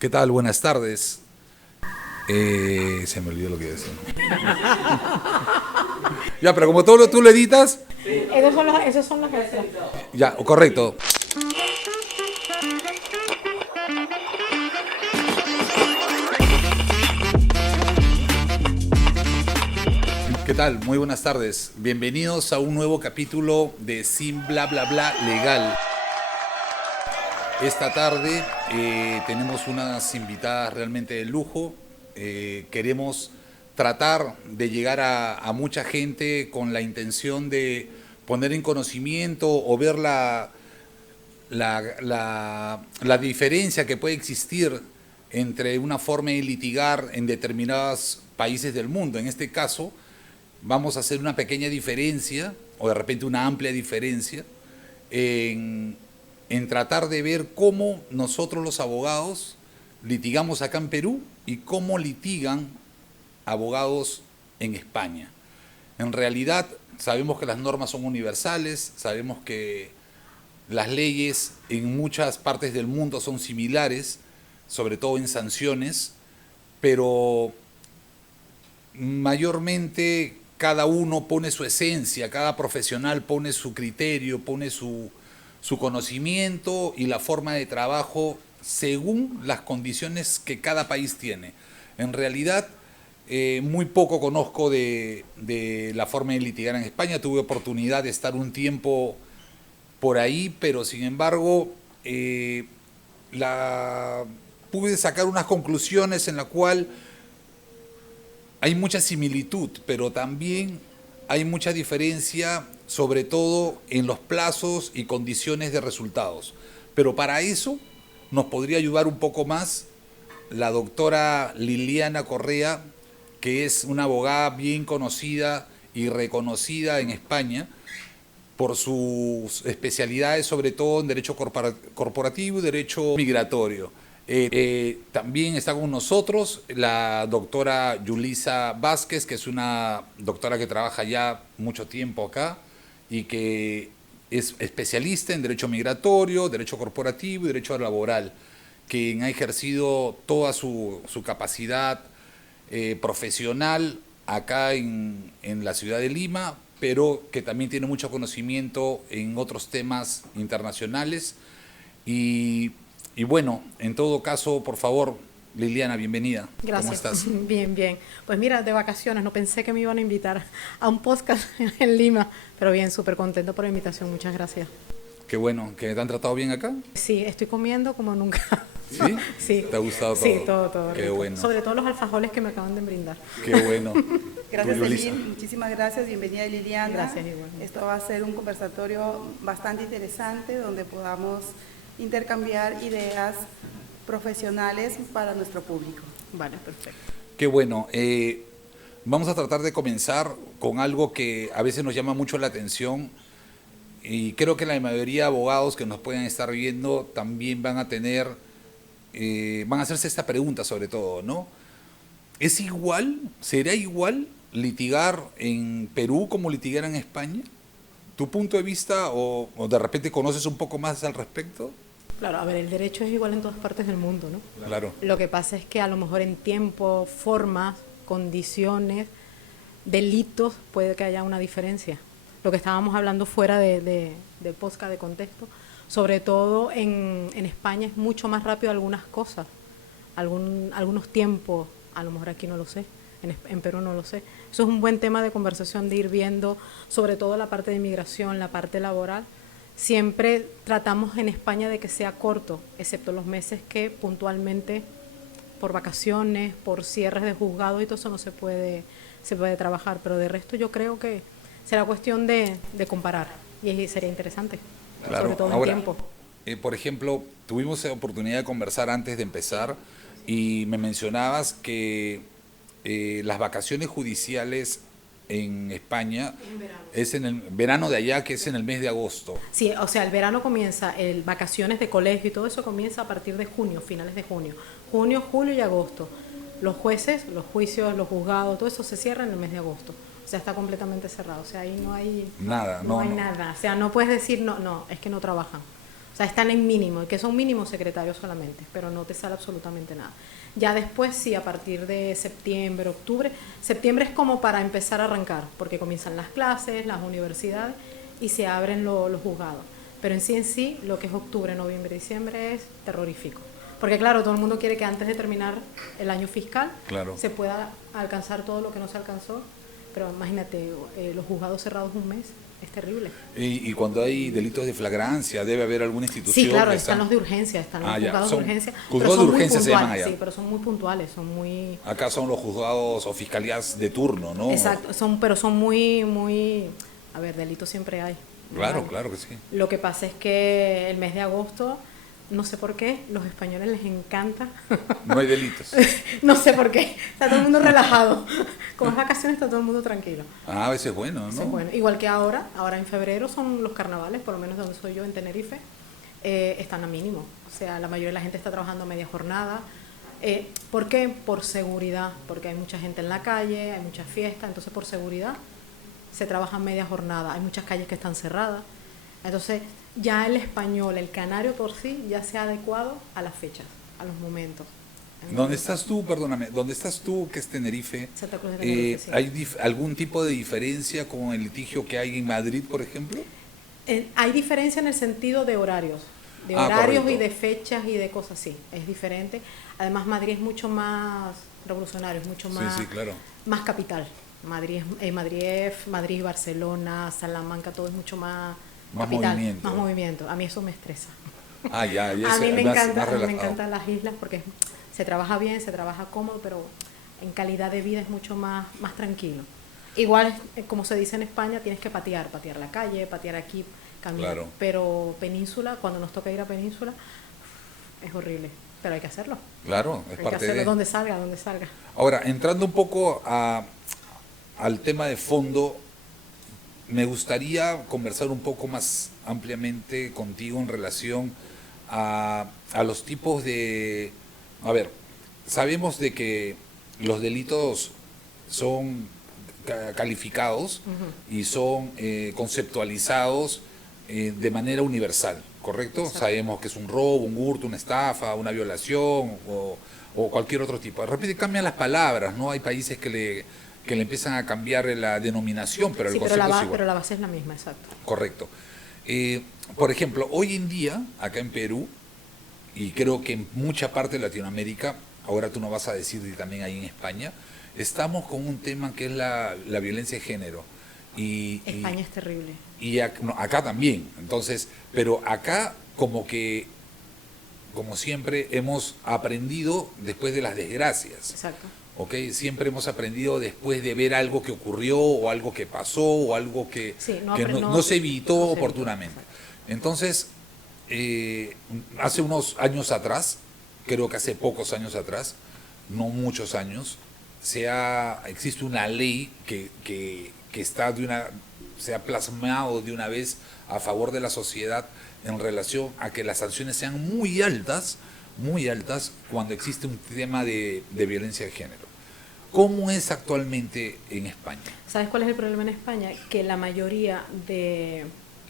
¿Qué tal? Buenas tardes. Se me olvidó lo que iba a decir. Ya, pero como tú lo editas, Esos son los extras. ya, correcto. ¿Qué tal? Muy buenas tardes. Bienvenidos a un nuevo capítulo de Sin Bla Bla Bla Legal. Esta tarde tenemos unas invitadas realmente de lujo. Queremos tratar de llegar a mucha gente con la intención de poner en conocimiento o ver la diferencia que puede existir entre una forma de litigar en determinados países del mundo. En este caso, vamos a hacer una pequeña diferencia, o de repente una amplia diferencia, en tratar de ver cómo nosotros los abogados litigamos acá en Perú y cómo litigan abogados en España. En realidad sabemos que las normas son universales, sabemos que las leyes en muchas partes del mundo son similares, sobre todo en sanciones, pero mayormente cada uno pone su esencia, cada profesional pone su criterio, pone su conocimiento y la forma de trabajo según las condiciones que cada país tiene. En realidad, muy poco conozco de la forma de litigar en España. Tuve oportunidad de estar un tiempo por ahí, pero sin embargo, pude sacar unas conclusiones en la cual hay mucha similitud, pero también hay mucha diferencia, sobre todo en los plazos y condiciones de resultados. Pero para eso nos podría ayudar un poco más la doctora Liliana Correa, que es una abogada bien conocida y reconocida en España por sus especialidades, sobre todo en derecho corporativo y derecho migratorio. También está con nosotros la doctora Yulisa Vázquez, que es una doctora que trabaja ya mucho tiempo acá y que es especialista en derecho migratorio, derecho corporativo y derecho laboral, quien ha ejercido toda su capacidad profesional acá en la ciudad de Lima, pero que también tiene mucho conocimiento en otros temas internacionales. Y bueno, en todo caso, por favor, Liliana, bienvenida. Gracias. ¿Cómo estás? Bien, bien. Pues mira, de vacaciones, no pensé que me iban a invitar a un podcast en Lima, pero bien, súper contento por la invitación, muchas gracias. Qué bueno, ¿que te han tratado bien acá? Sí, estoy comiendo como nunca. ¿Sí? Sí. ¿Te ha gustado todo? Sí, todo. Qué rico. bueno. Sobre todo los alfajoles que me acaban de brindar. Qué bueno. Gracias, Tú, Yulisa. Elin. Muchísimas gracias. Bienvenida, Liliana. Gracias, igualmente. Esto va a ser un conversatorio bastante interesante donde podamos intercambiar ideas profesionales para nuestro público. Vale, perfecto. Qué bueno. Vamos a tratar de comenzar con algo que a veces nos llama mucho la atención y creo que la mayoría de abogados que nos pueden estar viendo también van a tener, van a hacerse esta pregunta sobre todo, ¿no? ¿Es igual, será igual litigar en Perú como litigar en España? ¿Tu punto de vista o de repente conoces un poco más al respecto? Claro, a ver, el derecho es igual en todas partes del mundo, ¿no? Claro. Lo que pasa es que a lo mejor en tiempo, formas, condiciones, delitos, puede que haya una diferencia. Lo que estábamos hablando fuera de podcast, de contexto, sobre todo en España es mucho más rápido algunas cosas, algunos tiempos, a lo mejor aquí no lo sé, en Perú no lo sé. Eso es un buen tema de conversación, de ir viendo, sobre todo la parte de inmigración, la parte laboral. Siempre tratamos en España de que sea corto, excepto los meses que puntualmente, por vacaciones, por cierres de juzgados y todo eso no se puede trabajar, pero de resto yo creo que será cuestión de comparar y sería interesante, Claro. sobre todo Ahora, en tiempo. por ejemplo, tuvimos la oportunidad de conversar antes de empezar y me mencionabas que las vacaciones judiciales en España es en el verano de allá, que es en el mes de agosto. Sí, o sea, el verano comienza, vacaciones de colegio y todo eso comienza a partir de junio, finales de junio. Junio, julio y agosto. Los jueces, los juicios, los juzgados, todo eso se cierra en el mes de agosto. O sea, está completamente cerrado. O sea, ahí no hay Nada, no hay nada. O sea, no puedes decir, no, es que no trabajan. O sea, están en mínimo, que son mínimos secretarios solamente, pero no te sale absolutamente nada. Ya después sí, a partir de septiembre, octubre, septiembre es como para empezar a arrancar, porque comienzan las clases, las universidades y se abren los juzgados. Pero en sí, lo que es octubre, noviembre, diciembre es terrorífico. Porque claro, todo el mundo quiere que antes de terminar el año fiscal se pueda alcanzar todo lo que no se alcanzó, pero imagínate, los juzgados cerrados un mes, es terrible. Y cuando hay delitos de flagrancia, ¿debe haber alguna institución? Sí, claro, están los de urgencia, están los juzgados de urgencia. Juzgados de urgencia se llaman allá. Sí, pero son muy puntuales, son muy... Acá son los juzgados o fiscalías de turno, ¿no? Exacto, pero son muy... A ver, delitos siempre hay. Claro, claro que sí. Lo que pasa es que el mes de agosto, no sé por qué, los españoles les encanta. No hay delitos. No sé por qué, está todo el mundo relajado. Con las vacaciones está todo el mundo tranquilo. Ah, a veces es bueno, ¿no? Eso es bueno. Igual que ahora en febrero son los carnavales, por lo menos donde soy yo, en Tenerife, están a mínimo. O sea, la mayoría de la gente está trabajando media jornada. ¿Por qué? Por seguridad, porque hay mucha gente en la calle, hay muchas fiestas, entonces por seguridad se trabaja media jornada. Hay muchas calles que están cerradas. Entonces, ya el español, el canario por sí, ya se ha adecuado a las fechas, a los momentos. ¿Dónde estás tú, perdóname, dónde estás tú, que es Tenerife? Santa Cruz de Tenerife, sí. ¿Hay algún tipo de diferencia con el litigio que hay en Madrid, por ejemplo? Hay diferencia en el sentido de horarios. Correcto. Y de fechas y de cosas así. Es diferente. Además, Madrid es mucho más revolucionario, es mucho más, sí, claro. Más capital. Madrid, Barcelona, Salamanca, todo es mucho más capital, movimiento. Más movimiento. A mí eso me estresa. A mí me encantan las islas porque se trabaja bien, se trabaja cómodo, pero en calidad de vida es mucho más tranquilo. Igual, como se dice en España, tienes que patear la calle, patear aquí, caminar. Claro. Pero Península, cuando nos toca ir a Península, es horrible, pero hay que hacerlo. Claro, es parte de... donde salga. Ahora, entrando un poco al tema de fondo, me gustaría conversar un poco más ampliamente contigo en relación a los tipos de... A ver, sabemos de que los delitos son calificados y son conceptualizados de manera universal, ¿correcto? Exacto. Sabemos que es un robo, un hurto, una estafa, una violación o cualquier otro tipo. De repente cambian las palabras, ¿no? Hay países que le empiezan a cambiar la denominación, pero el concepto es igual. Pero la base es la misma, exacto. Correcto. Por ejemplo, hoy en día, acá en Perú, y creo que en mucha parte de Latinoamérica, ahora tú nos vas a decir también ahí en España, estamos con un tema que es la violencia de género. España es terrible. Y acá también. Entonces, pero acá como siempre hemos aprendido después de las desgracias. Exacto. ¿Okay? Siempre hemos aprendido después de ver algo que ocurrió o algo que pasó o algo que no se evitó oportunamente. Entonces, hace unos años atrás, creo que hace pocos años atrás, no muchos años, existe una ley que se ha plasmado de una vez a favor de la sociedad en relación a que las sanciones sean muy altas cuando existe un tema de violencia de género. ¿Cómo es actualmente en España? ¿Sabes cuál es el problema en España? Que la mayoría de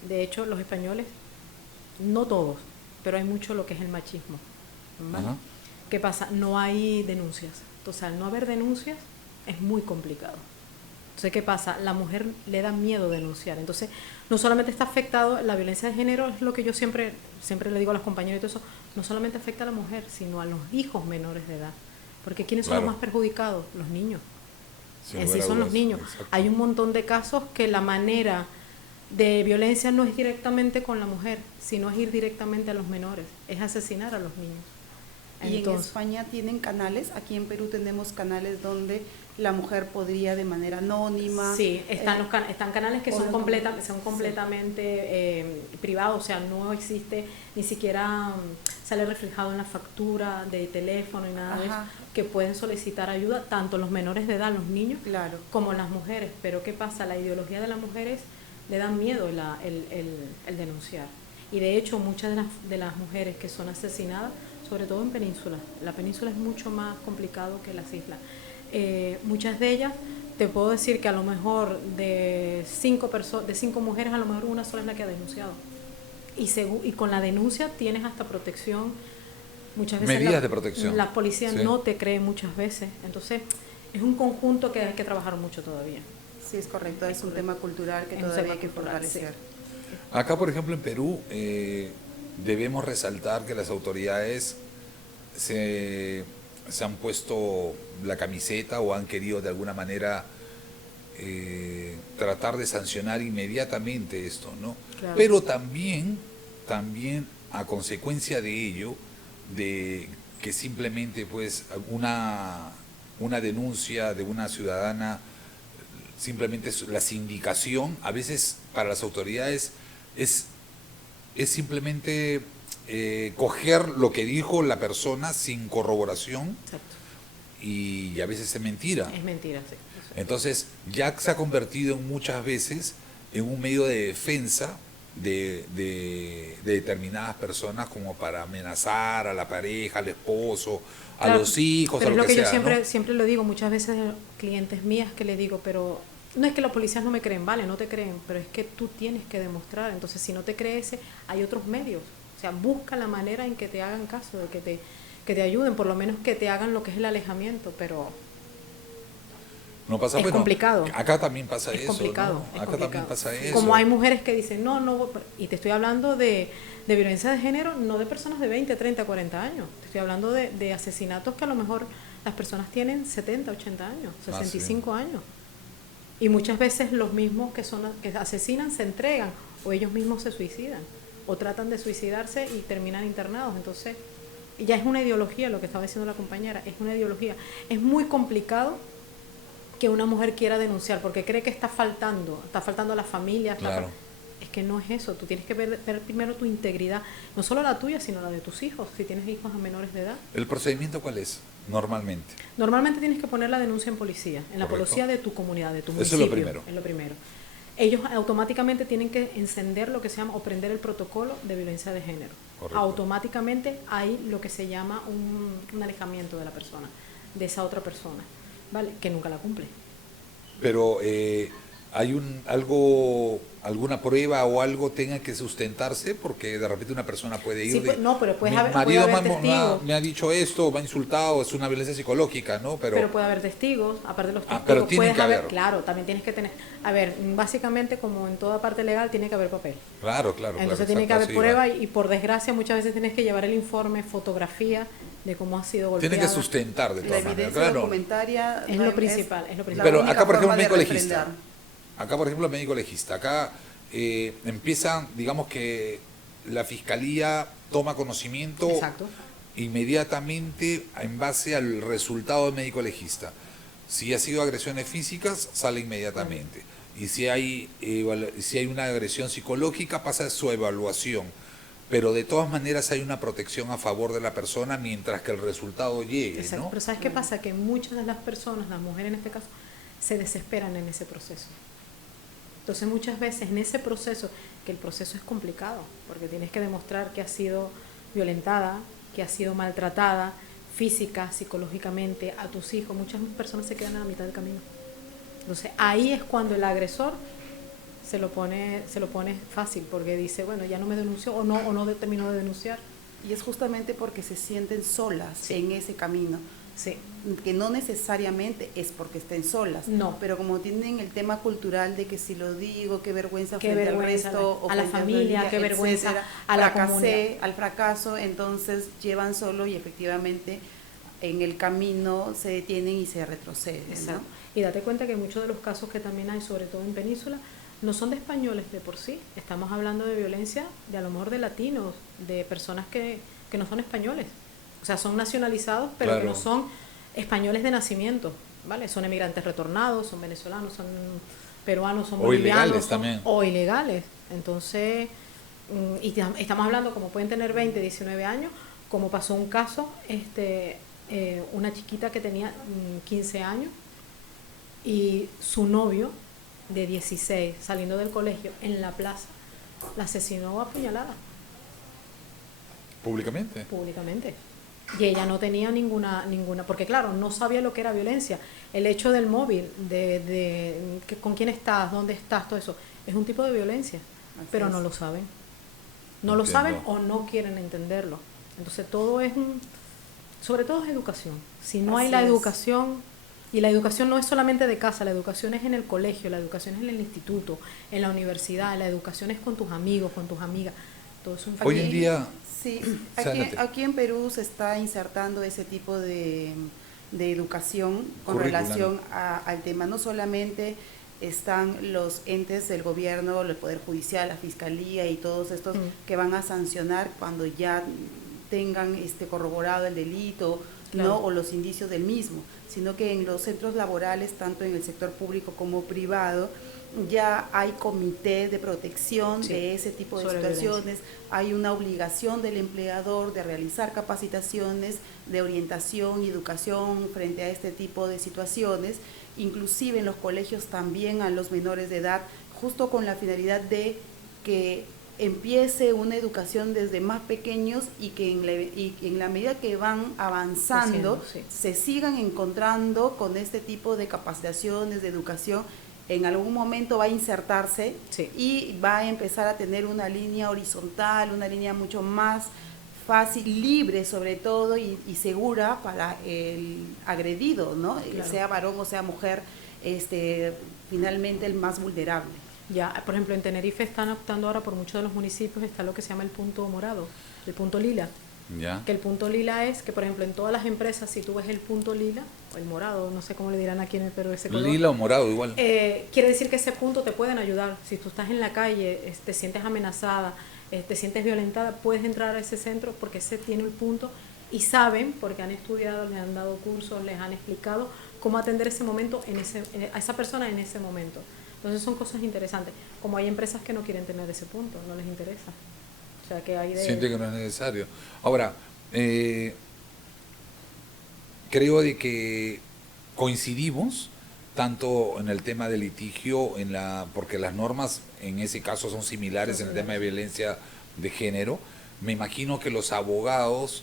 hecho, los españoles, no todos, pero hay mucho lo que es el machismo, ¿vale? ¿Qué pasa? No hay denuncias. Entonces, al no haber denuncias, es muy complicado. Entonces, ¿qué pasa? La mujer le da miedo denunciar. Entonces, no solamente está afectado, la violencia de género es lo que yo siempre le digo a los compañeros y todo eso, no solamente afecta a la mujer, sino a los hijos menores de edad. Porque ¿quiénes son los más perjudicados? Los niños. En sí son los niños. Exacto. Hay un montón de casos que la manera de violencia no es directamente con la mujer, sino es ir directamente a los menores, es asesinar a los niños. Y en España tienen canales, aquí en Perú tenemos canales donde la mujer podría de manera anónima. Sí, están canales que son completamente privados, o sea, no existe, ni siquiera sale reflejado en la factura de teléfono y nada de eso, que pueden solicitar ayuda, tanto los menores de edad, los niños, claro, como las mujeres. Pero ¿qué pasa? La ideología de las mujeres le da miedo el denunciar. Y de hecho, muchas de las mujeres que son asesinadas, sobre todo en península, la península es mucho más complicado que las islas. Muchas de ellas, te puedo decir que a lo mejor de 5 mujeres, a lo mejor una sola es la que ha denunciado. y con la denuncia tienes hasta protección. Muchas veces Medidas de protección. la policía Sí. no te cree muchas veces. Entonces, es un conjunto que hay que trabajar mucho todavía. Sí, es correcto, es un tema cultural que Es un todavía tema hay que cultural, fortalecer. sí. Acá, por ejemplo, en Perú, debemos resaltar que las autoridades se han puesto la camiseta o han querido de alguna manera tratar de sancionar inmediatamente esto, ¿no? Claro. Pero también a consecuencia de ello, de que simplemente pues una denuncia de una ciudadana, simplemente la sindicación, a veces para las autoridades es simplemente coger lo que dijo la persona sin corroboración Exacto. y a veces es mentira. Es mentira, sí. Entonces ya se ha convertido muchas veces en un medio de defensa de determinadas personas como para amenazar a la pareja, al esposo, a Claro, los hijos, pero a es lo lo que que yo sea, siempre, ¿no? siempre lo digo, muchas veces clientes mías que le digo, pero no es que los policías no me creen, vale, no te creen, pero es que tú tienes que demostrar. Entonces, si no te crees, hay otros medios. O sea, busca la manera en que te hagan caso, de que te ayuden, por lo menos que te hagan lo que es el alejamiento, pero No pasa, es bueno, complicado. acá también pasa es eso, complicado. ¿no? Es Acá complicado. también pasa eso. Como hay mujeres que dicen, no, y te estoy hablando de violencia de género, no de personas de 20, 30, 40 años. Te estoy hablando de asesinatos que a lo mejor las personas tienen 70, 80 años, 65 años. Y muchas veces los mismos que asesinan se entregan o ellos mismos se suicidan o tratan de suicidarse y terminan internados. Entonces, ya es una ideología, lo que estaba diciendo la compañera, es una ideología. Es muy complicado que una mujer quiera denunciar porque cree que está faltando a la familia. Claro. Es que no es eso, tú tienes que ver primero tu integridad, no solo la tuya, sino la de tus hijos, si tienes hijos a menores de edad. ¿El procedimiento cuál es normalmente? Normalmente tienes que poner la denuncia en policía, en la Correcto. policía de tu comunidad, de tu Eso municipio. es lo primero. Es lo primero. Ellos automáticamente tienen que encender lo que se llama o prender el protocolo de violencia de género. Correcto. Automáticamente hay lo que se llama un alejamiento de la persona, de esa otra persona, ¿vale? Que nunca la cumple. Pero hay alguna prueba o algo tenga que sustentarse, porque de repente una persona puede ir Sí, no, pero puede mi haber marido testigos. me ha dicho esto, me ha insultado, es una violencia psicológica, ¿no? Pero puede haber testigos, aparte de los testigos. pero tiene puedes que haber. Claro, también tienes que tener. A ver, básicamente, como en toda parte legal, tiene que haber papel. Claro. Entonces tiene que haber prueba y por desgracia muchas veces tienes que llevar el informe, fotografía de cómo ha sido golpeada. Tiene que sustentar de La todas maneras, evidencia claro. documentaria Es lo principal, es lo principal. Pero la única acá, por ejemplo, forma el de médico legista. refrendar. Acá, por ejemplo, el médico legista. Acá empieza, digamos que la fiscalía toma conocimiento Exacto. inmediatamente en base al resultado del médico legista. Si ha sido agresiones físicas, sale inmediatamente. Y si hay una agresión psicológica, pasa su evaluación. Pero de todas maneras hay una protección a favor de la persona mientras que el resultado llegue, Exacto. ¿no? Pero ¿sabes qué pasa? Que muchas de las personas, las mujeres en este caso, se desesperan en ese proceso. Entonces muchas veces en ese proceso, que el proceso es complicado, porque tienes que demostrar que has sido violentada, que has sido maltratada, física, psicológicamente, a tus hijos, muchas personas se quedan a la mitad del camino. Entonces ahí es cuando el agresor se lo pone fácil, porque dice, bueno, ya no me denunció o no terminó de denunciar. Y es justamente porque se sienten solas en ese camino. Sí. Que no necesariamente es porque estén solas, No. pero como tienen el tema cultural de que si lo digo, qué vergüenza Qué frente vergüenza al resto, a la frente familia, qué vergüenza etcétera, a la fracasé, comunidad. al fracaso, entonces llevan solo y efectivamente en el camino se detienen y se retroceden, Exacto. ¿no? Y date cuenta que muchos de los casos que también hay, sobre todo en Península, no son de españoles de por sí. Estamos hablando de violencia de a lo mejor de latinos, de personas que no son españoles. O sea, son nacionalizados, pero Claro. que no son españoles de nacimiento, ¿vale? Son emigrantes retornados, son venezolanos, son peruanos, son O bolivianos. ilegales también. O ilegales. Entonces, estamos hablando como pueden tener 20, 19 años, como pasó un caso, una chiquita que tenía 15 años y su novio de 16 saliendo del colegio en la plaza la asesinó a puñalada Públicamente. públicamente y ella no tenía ninguna porque claro, no sabía lo que era violencia. El hecho del móvil, con quién estás, dónde estás, todo eso es un tipo de violencia, Así pero es. no lo saben. No lo saben Entiendo. o no quieren entenderlo. Entonces todo es sobre todo es educación. Si no hay Así la es. educación, y la educación no es solamente de casa, la educación es en el colegio, la educación es en el instituto, en la universidad, la educación es con tus amigos, con tus amigas. Todo eso influye. Hoy en día, Sí, Adelante. aquí en Perú se está insertando ese tipo de educación con Curricular. relación al tema. No solamente están los entes del gobierno, el Poder Judicial, la Fiscalía y todos estos que van a sancionar cuando ya tengan corroborado el delito, Claro. ¿no? O los indicios del mismo, sino que en los centros laborales, tanto en el sector público como privado, ya hay comité de protección Sí, de ese tipo de sobre situaciones, hay una obligación del empleador de realizar capacitaciones de orientación y educación frente a este tipo de situaciones, inclusive en los colegios también a los menores de edad, justo con la finalidad de que empiece una educación desde más pequeños y que en la medida que van avanzando Creciendo, sí. se sigan encontrando con este tipo de capacitaciones, de educación. En algún momento va a insertarse Sí. y va a empezar a tener una línea horizontal, una línea mucho más fácil, libre sobre todo y segura para el agredido, ¿no? Claro. Sea varón o sea mujer, finalmente el más vulnerable. Ya, por ejemplo, en Tenerife están optando ahora por muchos de los municipios, está lo que se llama el punto morado, el punto lila. ¿ya? Que el punto lila es que, por ejemplo, en todas las empresas, si tú ves el punto lila, o el morado, no sé cómo le dirán aquí en el Perú ese color. Lila o morado igual. Quiere decir que ese punto te pueden ayudar. Si tú estás en la calle, te sientes amenazada, te sientes violentada, puedes entrar a ese centro porque ese tiene el punto y saben, porque han estudiado, les han dado cursos, les han explicado cómo atender ese momento a esa persona en ese momento. Entonces son cosas interesantes. Como hay empresas que no quieren tener ese punto, no les interesa. O sea, que hay de... Siente que no es necesario. Ahora, creo de que coincidimos tanto en el tema del litigio, porque las normas en ese caso son similares en el tema de violencia de género. Me imagino que los abogados,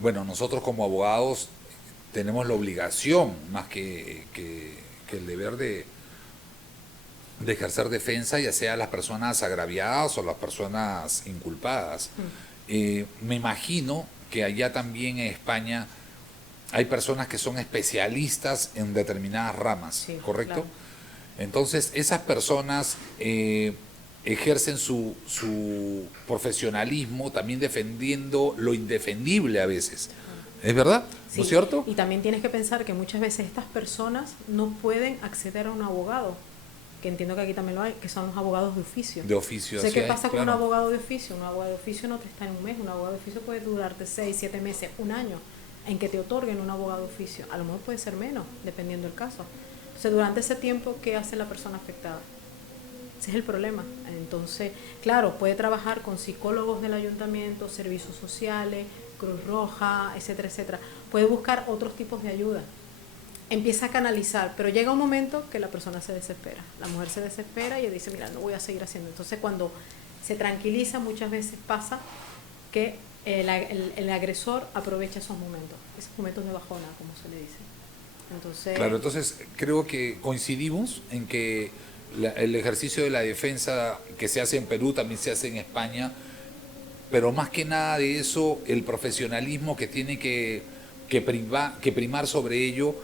bueno, nosotros como abogados tenemos la obligación, más que el deber de ejercer defensa, ya sea las personas agraviadas o las personas inculpadas. Me imagino que allá también en España hay personas que son especialistas en determinadas ramas, Sí, ¿correcto? claro. Entonces, esas personas ejercen su profesionalismo también defendiendo lo indefendible a veces. ¿Es verdad? Sí, ¿No es cierto? y también tienes que pensar que muchas veces estas personas no pueden acceder a un abogado, que entiendo que aquí también lo hay, que son los abogados de oficio. De oficio. Sé así qué hay, pasa con un claro. abogado de oficio. Un abogado de oficio no te está en un mes, un abogado de oficio puede durarte 6, 7 meses, un año, en que te otorguen un abogado de oficio. A lo mejor puede ser menos, dependiendo del caso. Entonces, durante ese tiempo, ¿qué hace la persona afectada? Ese es el problema. Entonces, claro, puede trabajar con psicólogos del ayuntamiento, servicios sociales, Cruz Roja, etcétera, etcétera. Puede buscar otros tipos de ayuda. Empieza a canalizar, pero llega un momento que la persona se desespera. La mujer se desespera y dice, mira, no voy a seguir haciendo. Entonces, cuando se tranquiliza, muchas veces pasa que el agresor aprovecha esos momentos de bajona, como se le dice. Entonces, Claro, entonces creo que coincidimos en que el ejercicio de la defensa que se hace en Perú también se hace en España, pero más que nada de eso, el profesionalismo que tiene que primar sobre ello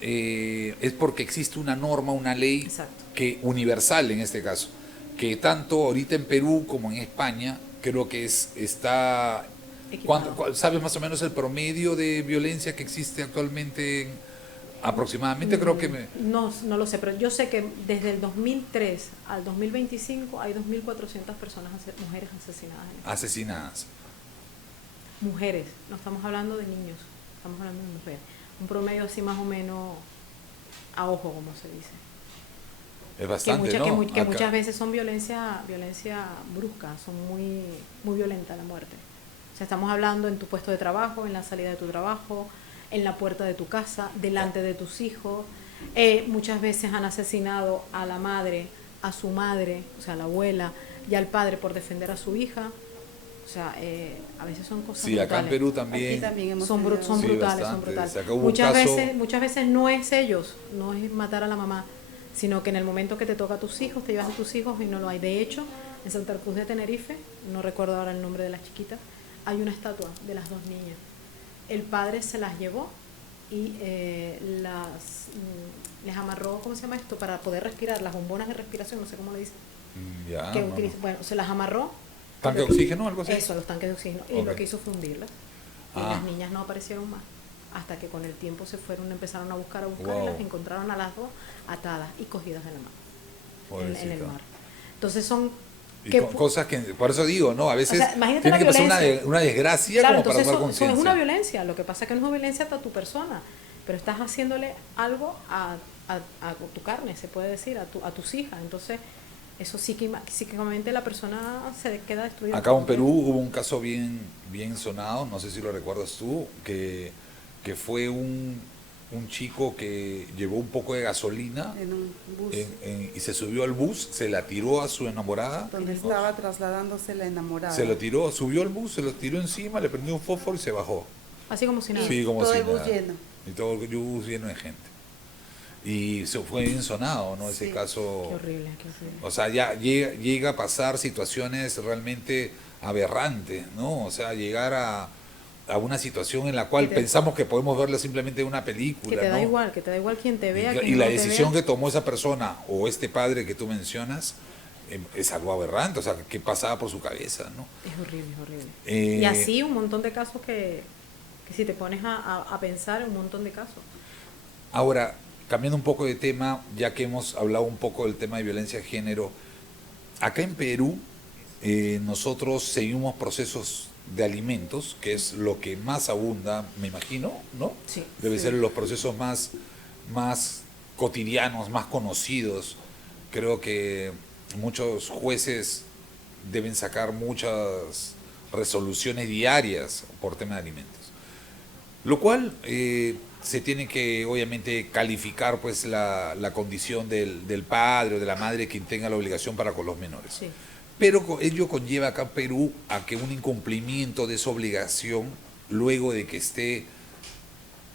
es porque existe una norma, una ley Exacto. que universal en este caso, que tanto ahorita en Perú como en España creo que está... Equiparado. ¿Sabes más o menos el promedio de violencia que existe actualmente aproximadamente? Creo que no lo sé, pero yo sé que desde el 2003 al 2025 hay 2.400 personas, mujeres asesinadas. asesinadas. Mujeres, no estamos hablando de niños, estamos hablando de mujeres. Un promedio así más o menos a ojo, como se dice. Es bastante, ¿no? Que muchas veces son violencia brusca, son muy, muy violenta la muerte. O sea, estamos hablando en tu puesto de trabajo, en la salida de tu trabajo, en la puerta de tu casa, delante de tus hijos. Muchas veces han asesinado a la madre, a su madre, o sea, a la abuela, y al padre por defender a su hija. O sea, a veces son cosas Sí, acá en brutales. Perú también. Aquí también hemos Son tenido- son Sí, brutales, son bastante. brutales. O sea, acá hubo un caso- Muchas veces no es ellos, no es matar a la mamá, sino que en el momento que te toca a tus hijos, te llevas a tus hijos y no lo hay. De hecho, En Santa Cruz de Tenerife, no recuerdo ahora el nombre de las chiquitas, hay una estatua de las dos niñas. El padre se las llevó y les amarró, ¿cómo se llama esto? Para poder respirar, las bombonas de respiración, no sé cómo le dicen. Ya, Que no, no. bueno, se las amarró. ¿Tanque de oxígeno o algo así? Eso, los tanques de oxígeno. Y Ok. lo que hizo fue hundirlas. Y Ah. las niñas no aparecieron más. Hasta que con el tiempo se fueron, empezaron a buscar, y Wow. las encontraron a las dos atadas y cogidas de la mano en el Pobrecita. mar. Entonces son... Y que cosas que, por eso digo, ¿no? A veces imagínate tiene la que pasar violencia. una desgracia Claro, como para entonces tomar eso es una conciencia. violencia. Lo que pasa es que no es violencia a tu persona, pero estás haciéndole algo a tu carne, se puede decir, a tus hijas. Entonces, eso psíquicamente la persona se queda destruida. Acá en Perú hubo un caso bien sonado, no sé si lo recuerdas tú, que fue un chico que llevó un poco de gasolina En un bus y se subió al bus, se la tiró a su enamorada. donde estaba trasladándose la enamorada. Se lo tiró, subió al bus, se lo tiró encima, le prendió un fósforo y se bajó. Así como si nada. Sí, como todo si el bus nada. lleno. Y todo el bus lleno de gente. Y se fue bien sonado, ¿no? Ese Sí. caso. Qué horrible, qué horrible. O sea, ya llega a pasar situaciones realmente aberrantes, ¿no? O sea, llegar a una situación en la cual Que te- pensamos que podemos verla simplemente en una película, Que te da ¿no? igual, que te da igual quien te vea. Y quien la no te decisión vea. que tomó esa persona o este padre que tú mencionas es algo aberrante, o sea, ¿qué pasaba por su cabeza, no? Es horrible, es horrible. Eh, Y así un montón de casos que si te pones a pensar, un montón de casos. Ahora, cambiando un poco de tema, ya que hemos hablado un poco del tema de violencia de género, acá en Perú nosotros seguimos procesos de alimentos, que es lo que más abunda, me imagino, ¿no? Sí. Debe Sí. ser los procesos más cotidianos, más conocidos. Creo que muchos jueces deben sacar muchas resoluciones diarias por tema de alimentos. Lo cual se tiene que obviamente calificar pues la condición del padre o de la madre quien tenga la obligación para con los menores. Sí. Pero ello conlleva acá en Perú a que un incumplimiento de esa obligación, luego de que esté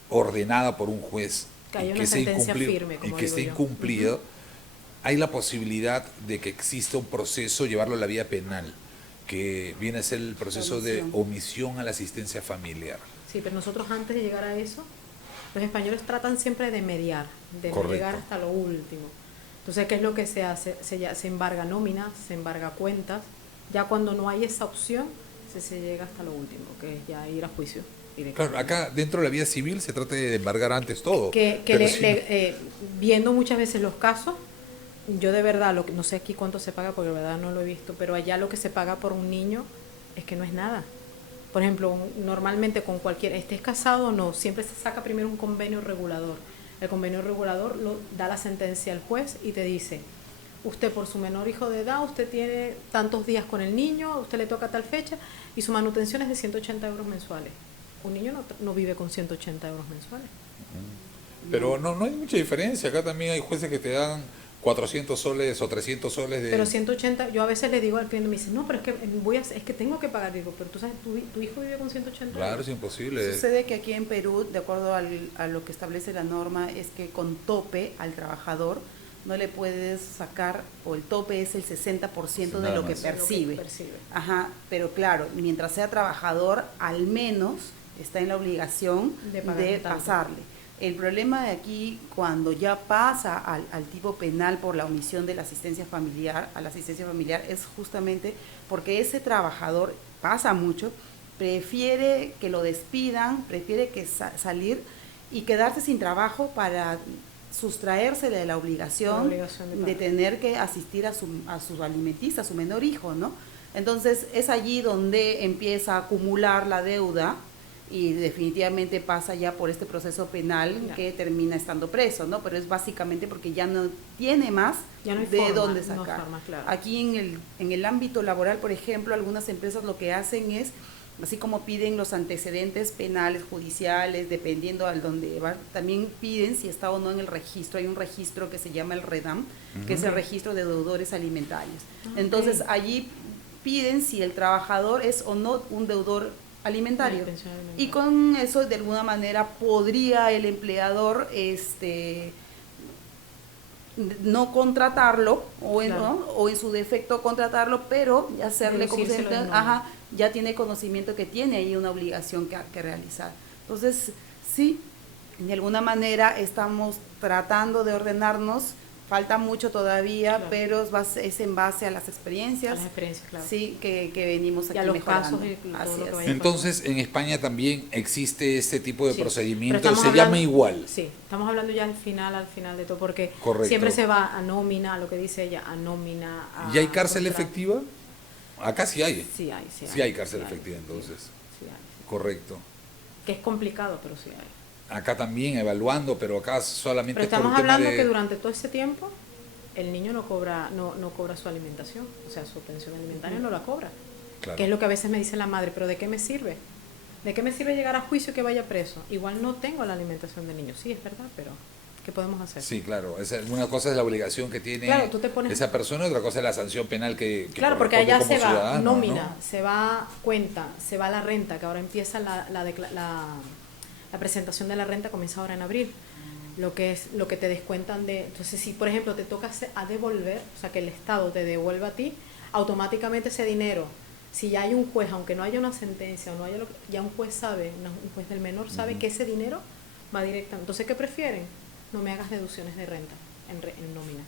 ordenada por un juez Que haya y una que esté sentencia firme, y como que digo esté yo. incumplida, hay la posibilidad de que exista un proceso, llevarlo a la vía penal, que viene a ser el proceso de omisión a la asistencia familiar. Sí, pero nosotros antes de llegar a eso, los españoles tratan siempre de mediar, de no Correcto. llegar hasta lo último. Entonces, ¿qué es lo que se hace? Se embarga nóminas, se embarga cuentas. Ya cuando no hay esa opción, se llega hasta lo último, que es ya ir a juicio. Claro, acá dentro de la vía civil se trata de embargar antes todo. Que pero sí, viendo muchas veces los casos, yo de verdad, no sé aquí cuánto se paga, porque de verdad no lo he visto, pero allá lo que se paga por un niño es que no es nada. Por ejemplo, normalmente con cualquier, estés casado o no, siempre se saca primero un convenio regulador. El convenio regulador lo da la sentencia al juez y te dice, usted por su menor hijo de edad, usted tiene tantos días con el niño, usted le toca tal fecha y su manutención es de 180 euros mensuales. Un niño no vive con 180 euros mensuales. pero no hay mucha diferencia. Acá también hay jueces que te dan 400 soles o 300 soles de... Pero 180, yo a veces le digo al cliente, me dice, no, pero es que es que tengo que pagar. Digo, pero tú sabes, tu hijo vive con 180 Claro, euros. es imposible. Sucede que aquí en Perú, de acuerdo a lo que establece la norma, es que con tope al trabajador no le puedes sacar, o el tope es el 60% de Nada lo que más. percibe. Lo que percibe. Ajá, pero claro, mientras sea trabajador, al menos está en la obligación De de, pagar tanto. pasarle. El problema de aquí, cuando ya pasa al tipo penal por la omisión de la asistencia familiar, a la asistencia familiar, es justamente porque ese trabajador, pasa mucho, prefiere que lo despidan, prefiere que salir y quedarse sin trabajo para sustraerse de la obligación, de de pagar. tener que asistir a su alimentista, a su menor hijo, ¿no? Entonces es allí donde empieza a acumular la deuda y definitivamente pasa ya por este proceso penal Ya. que termina estando preso, ¿no? Pero es básicamente porque ya no tiene más Ya no hay de forma, dónde no hay sacar. forma, claro. Aquí en el ámbito laboral, por ejemplo, algunas empresas lo que hacen es, así como piden los antecedentes penales, judiciales, dependiendo al donde va, también piden si está o no en el registro. Hay un registro que se llama el REDAM, que es el registro de deudores alimentarios. Ah, Entonces, ok. allí piden si el trabajador es o no un deudor alimentario. Pensión alimentaria. Y con eso, de alguna manera, podría el empleador no contratarlo Claro. ¿no? O en su defecto contratarlo, pero hacerle como Deducírselo en ya tiene conocimiento que tiene ahí una obligación que realizar. Entonces, sí, de alguna manera estamos tratando de ordenarnos, falta mucho todavía, Claro. pero es en base a las experiencias, A las experiencias, claro. sí, que venimos Y aquí a los mejorando. casos y todo Así lo que es. vaya. Entonces, en España también existe este tipo de Sí, pero procedimiento, estamos se hablando- llama igual. Sí, estamos hablando ya al final de todo, porque Correcto. siempre se va a nómina, a lo que dice ella, a nómina. ¿Y hay cárcel contrato. efectiva? Acá sí hay. Sí hay, sí hay. Sí hay cárcel sí hay, efectiva, sí, entonces. sí hay. Correcto. Que es complicado, pero sí hay. Acá también evaluando, pero acá solamente Pero es por estamos un tema hablando de... que durante todo ese tiempo el niño no cobra su alimentación, o sea, su pensión alimentaria no la cobra. Claro. Que es lo que a veces me dice la madre, pero ¿de qué me sirve? ¿De qué me sirve llegar a juicio y que vaya preso? Igual no tengo la alimentación del niño, sí, es verdad, pero ¿qué podemos hacer? Sí, claro. Una cosa es la obligación que tiene Claro, tú te pones- esa persona, otra cosa es la sanción penal que Claro, porque corresponde allá como se va ciudadano, nómina, ¿no? se va cuenta, se va la renta, que ahora empieza la presentación de la renta, comienza ahora en abril. Lo que te descuentan de... Entonces, si por ejemplo te toca a devolver, o sea, que el Estado te devuelva a ti, automáticamente ese dinero, si ya hay un juez, aunque no haya una sentencia, o no haya ya un juez sabe, un juez del menor sabe que ese dinero va directamente. Entonces, ¿qué prefieren? No me hagas deducciones de renta en nómina,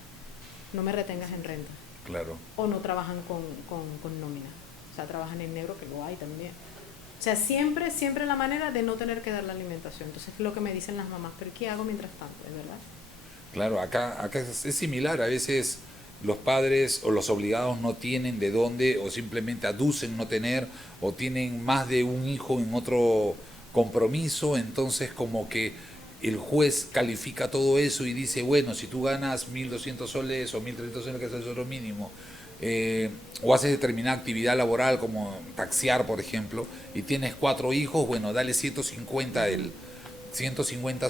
no me retengas en renta, Claro. o no trabajan con nómina, o sea, trabajan en negro, que lo hay también. O sea, siempre la manera de no tener que dar la alimentación. Entonces, es lo que me dicen las mamás, pero ¿qué hago mientras tanto? ¿Es verdad? Claro, acá es similar. A veces los padres o los obligados no tienen de dónde o simplemente aducen no tener o tienen más de un hijo en otro compromiso. Entonces como que el juez califica todo eso y dice, bueno, si tú ganas 1.200 soles o 1.300 soles, que es el sueldo mínimo, o haces determinada actividad laboral como taxiar, por ejemplo, y tienes 4 hijos, bueno, dale 150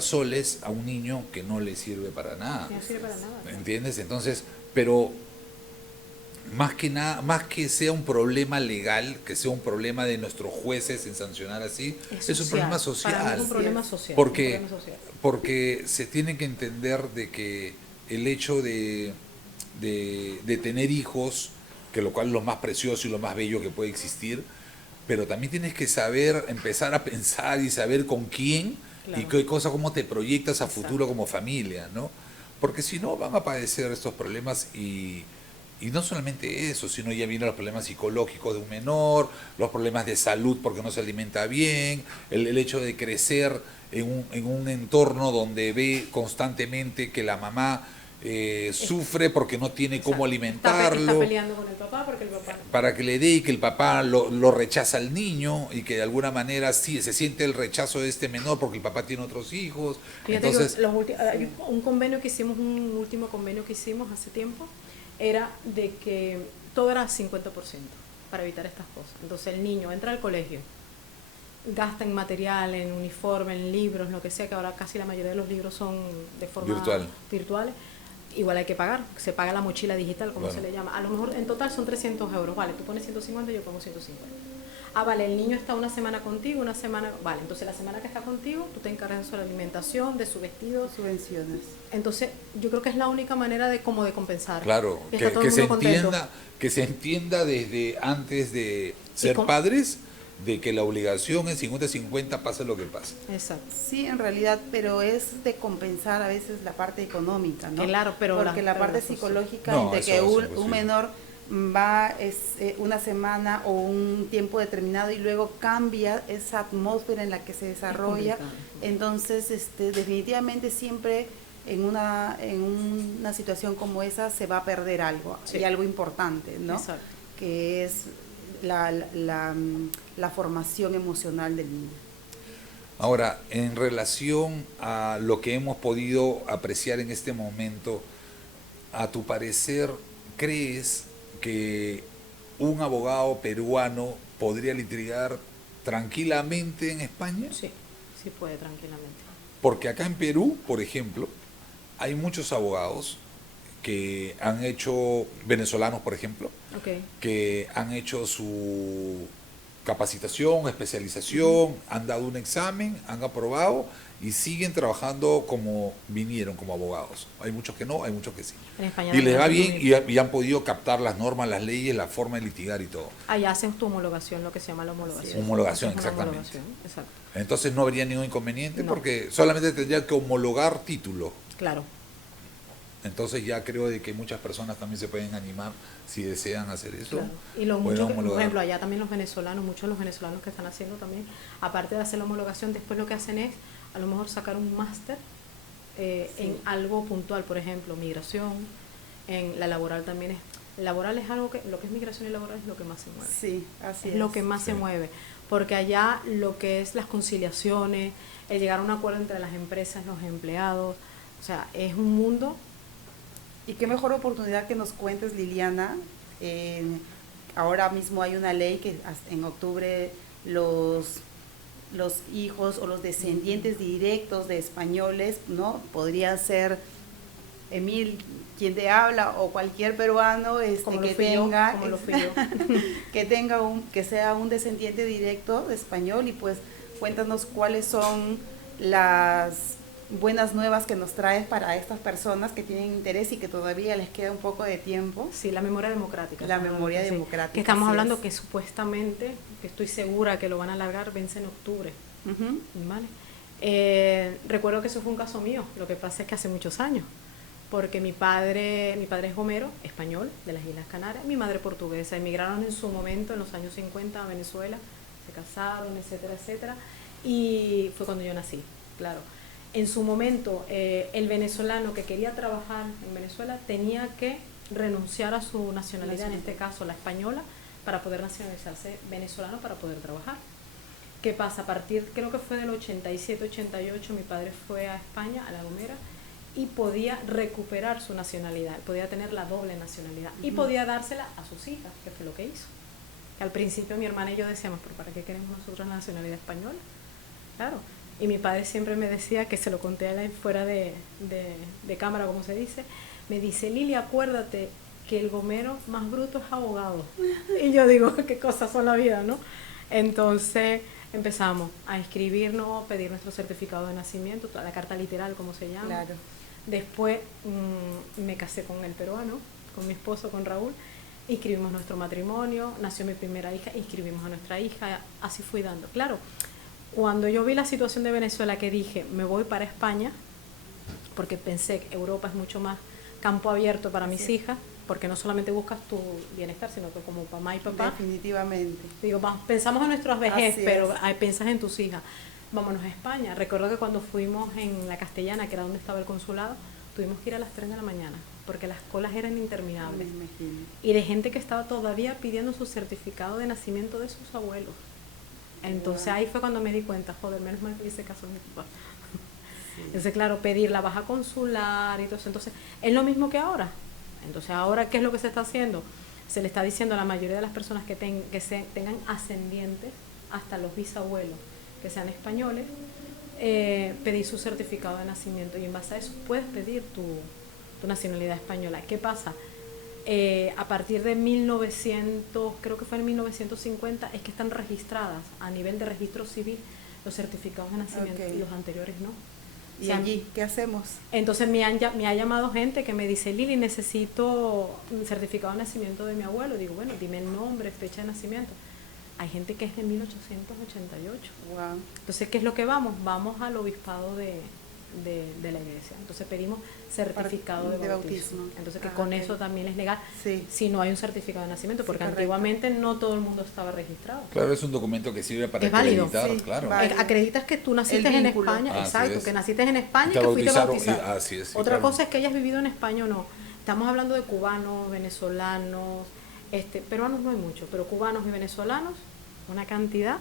soles a un niño que no le sirve para nada. No sirve para nada. ¿Entiendes? Entonces, pero más que nada, más que sea un problema legal, que sea un problema de nuestros jueces en sancionar así, es un problema social. Para mí es un problema social. Porque, un problema social. porque se tiene que entender de que el hecho de tener hijos, que lo cual es lo más precioso y lo más bello que puede existir, pero también tienes que saber, empezar a pensar y saber con quién Claro. y qué cosa, cómo te proyectas a Exacto. futuro como familia, ¿no? Porque si no van a padecer estos problemas y no solamente eso, sino ya vienen los problemas psicológicos de un menor, los problemas de salud porque no se alimenta bien, el hecho de crecer en un entorno donde ve constantemente que la mamá sufre porque no tiene cómo alimentarlo, Está peleando con el papá porque el papá... para que le dé y que el papá lo rechaza al niño y que de alguna manera sí se siente el rechazo de este menor porque el papá tiene otros hijos. Fíjate Entonces, que hay un convenio que hicimos, un último convenio que hicimos hace tiempo, era de que todo era 50% para evitar estas cosas. Entonces el niño entra al colegio, gasta en material, en uniforme, en libros, lo que sea, que ahora casi la mayoría de los libros son de forma virtuales. Igual hay que pagar, se paga la mochila digital, como se le llama. A lo mejor en total son 300 euros, vale, tú pones 150 y yo pongo 150. Ah, vale, el niño está una semana contigo, una semana... Vale, entonces la semana que está contigo, tú te encargas de su alimentación, de su vestido. Subvenciones. Entonces, yo creo que es la única manera de como de compensar. claro, Y está todo el mundo contento. que se entienda desde antes de ser padres de que la obligación es 50-50, pase lo que pase. Exacto. Sí, en realidad, pero es de compensar a veces la parte económica, ¿no? Claro, pero porque la parte pero psicológica no, de eso que es un imposible. menor va una semana o un tiempo determinado y luego cambia esa atmósfera en la que se desarrolla. Entonces, definitivamente siempre en una situación como esa se va a perder algo, Sí. y algo importante, ¿no? Exacto. Que es la formación emocional del niño. Ahora, en relación a lo que hemos podido apreciar en este momento, a tu parecer, ¿crees que un abogado peruano podría litigar tranquilamente en España? Sí, sí puede tranquilamente. Porque acá en Perú, por ejemplo, hay muchos abogados que han hecho, venezolanos por ejemplo, Okay. que han hecho capacitación, especialización, han dado un examen, han aprobado y siguen trabajando como vinieron, como abogados. Hay muchos que no, hay muchos que sí. En España Y les va también bien y han podido captar las normas, las leyes, la forma de litigar y todo. allá hacen tu homologación, lo que se llama la homologación. Homologación, Haces una exactamente. homologación, exacto. Entonces no habría ningún inconveniente No. porque solamente tendría que homologar título. Claro. Entonces ya creo de que muchas personas también se pueden animar si desean hacer eso. Claro. Y lo pueden mucho, por homologar. ejemplo, allá también los venezolanos, muchos de los venezolanos que están haciendo también, aparte de hacer la homologación, después lo que hacen es a lo mejor sacar un máster en algo puntual, por ejemplo, migración, en la laboral también es. Laboral es algo que, lo que es migración y laboral es lo que más se mueve. Sí, así Es lo que más se mueve, porque allá lo que es las conciliaciones, el llegar a un acuerdo entre las empresas, los empleados, o sea, es un mundo. Y qué mejor oportunidad que nos cuentes, Liliana. Ahora mismo hay una ley que en octubre los hijos o los descendientes directos de españoles, ¿no? Podría ser Emil quien te habla o cualquier peruano Como lo que fui yo, tenga como lo fui yo. que sea un descendiente directo de español. Y pues cuéntanos cuáles son las buenas nuevas que nos traes para estas personas que tienen interés y que todavía les queda un poco de tiempo. Sí, la memoria democrática. La memoria Sí, democrática. que estamos así hablando es. que supuestamente, que estoy segura que lo van a alargar, vence en octubre. Ujú. ¿Vale? Recuerdo que eso fue un caso mío, lo que pasa es que hace muchos años, porque mi padre es gomero, español, de las Islas Canarias, mi madre portuguesa, emigraron en su momento, en los años 50 a Venezuela, se casaron, etcétera, etcétera, y fue cuando yo nací, claro. En su momento, el venezolano que quería trabajar en Venezuela tenía que renunciar a su nacionalidad, en este caso la española, para poder nacionalizarse venezolano para poder trabajar. ¿Qué pasa? A partir, creo que fue del 87, 88, mi padre fue a España, a La Gomera, y podía recuperar su nacionalidad, podía tener la doble nacionalidad y podía dársela a sus hijas, que fue lo que hizo. Que al principio mi hermana y yo decíamos, ¿pero para qué queremos nosotros la nacionalidad española? Claro. Y mi padre siempre me decía, que se lo conté a él fuera de cámara, como se dice, me dice, Lili, acuérdate que el gomero más bruto es abogado. Y yo digo, qué cosas son la vida, ¿no? Entonces empezamos a inscribirnos, pedir nuestro certificado de nacimiento, la carta literal, como se llama. Claro. Después me casé con el peruano, con mi esposo, con Raúl, inscribimos nuestro matrimonio, nació mi primera hija, inscribimos a nuestra hija, así fui dando. Claro, cuando yo vi la situación de Venezuela, que dije, me voy para España, porque pensé que Europa es mucho más campo abierto para mis hijas, porque no solamente buscas tu bienestar, sino que como mamá y papá, Definitivamente. digo, pensamos en nuestras vejez, Así pero es. piensas en tus hijas. Vámonos a España. Recuerdo que cuando fuimos en la Castellana, que era donde estaba el consulado, tuvimos que ir a las 3 de la mañana, porque las colas eran Me interminables. imagino. Y de gente que estaba todavía pidiendo su certificado de nacimiento de sus abuelos. Entonces ahí fue cuando me di cuenta, joder, menos mal que hice caso a mi papá. Sí. Entonces, claro, pedir la baja consular y todo eso. Entonces, es lo mismo que ahora. Entonces, ahora, ¿qué es lo que se está haciendo? Se le está diciendo a la mayoría de las personas que tengan ascendientes, hasta los bisabuelos, que sean españoles, pedir su certificado de nacimiento. Y en base a eso puedes pedir tu nacionalidad española. ¿Qué pasa? A partir de 1900, creo que fue en 1950, es que están registradas a nivel de registro civil los certificados de nacimiento, Ok. y los anteriores no. ¿Y O sea, allí qué hacemos? entonces me ha llamado gente que me dice, Lili, necesito un certificado de nacimiento de mi abuelo. Digo, bueno, dime el nombre, fecha de nacimiento. Hay gente que es de 1888. Wow. Entonces, ¿qué es lo que vamos? Vamos al obispado de la iglesia. Entonces pedimos certificado de bautismo. Entonces, que con ok. eso también es legal, Sí. si no hay un certificado de nacimiento, porque correcto. antiguamente no todo el mundo estaba registrado. Claro, es un documento que sirve para Es válido, acreditar, sí, claro. válido. Acreditas que tú naciste El en vínculo. España, Así exacto, es. que naciste en España y Te que fuiste bautizaron, bautizado. así es, sí, Otra claro. cosa es que hayas vivido en España o no. Estamos hablando de cubanos, venezolanos, peruanos no hay mucho, pero cubanos y venezolanos, una cantidad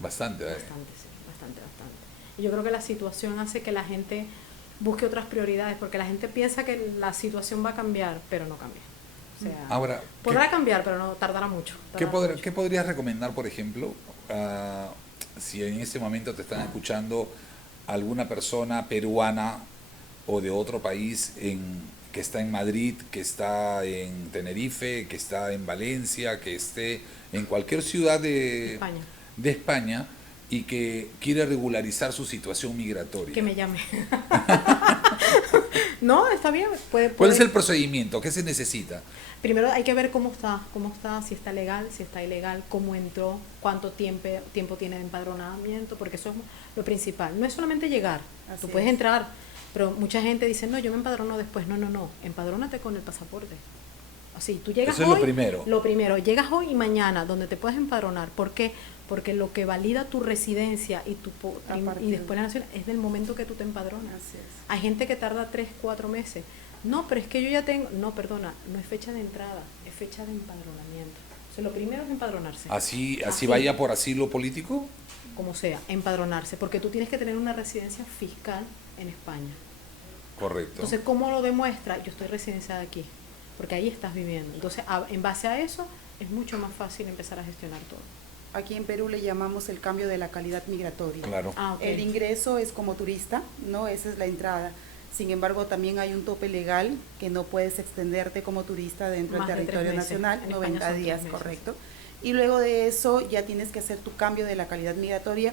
Bastante, bastante, sí, bastante. Y yo creo que la situación hace que la gente busque otras prioridades, porque la gente piensa que la situación va a cambiar, pero no cambia. O sea, Ahora, podrá cambiar, pero no tardará mucho. ¿qué podrías recomendar, por ejemplo, si en este momento te están escuchando alguna persona peruana o de otro país que está en Madrid, que está en Tenerife, que está en Valencia, que esté en cualquier ciudad de España y que quiere regularizar su situación migratoria? Que me llame. No, está bien. ¿Cuál es el procedimiento? ¿Qué se necesita? Primero hay que ver cómo está, si está legal, si está ilegal, cómo entró, cuánto tiempo tiene de empadronamiento, porque eso es lo principal. No es solamente llegar, tú puedes entrar, pero mucha gente dice, no, yo me empadrono después. No, empadrónate con el pasaporte. Así, tú llegas eso es hoy, lo primero. Lo primero, llegas hoy y mañana, donde te puedes empadronar. ¿Por qué? Porque lo que valida tu residencia y después la nación es del momento que tú te empadronas. Así es. Hay gente que tarda 3, 4 meses. No, pero es que yo ya tengo... No, perdona, no es fecha de entrada, es fecha de empadronamiento. O sea, lo primero es empadronarse. ¿Así vaya por asilo político? Como sea, empadronarse, porque tú tienes que tener una residencia fiscal en España. Correcto. Entonces, ¿cómo lo demuestra? Yo estoy residenciada aquí, porque ahí estás viviendo. Entonces, en base a eso, es mucho más fácil empezar a gestionar todo. Aquí en Perú le llamamos el cambio de la calidad migratoria. Claro. El ingreso es como turista, ¿no? Esa es la entrada. Sin embargo, también hay un tope legal que no puedes extenderte como turista dentro del territorio nacional, 90 días, correcto. Y luego de eso ya tienes que hacer tu cambio de la calidad migratoria.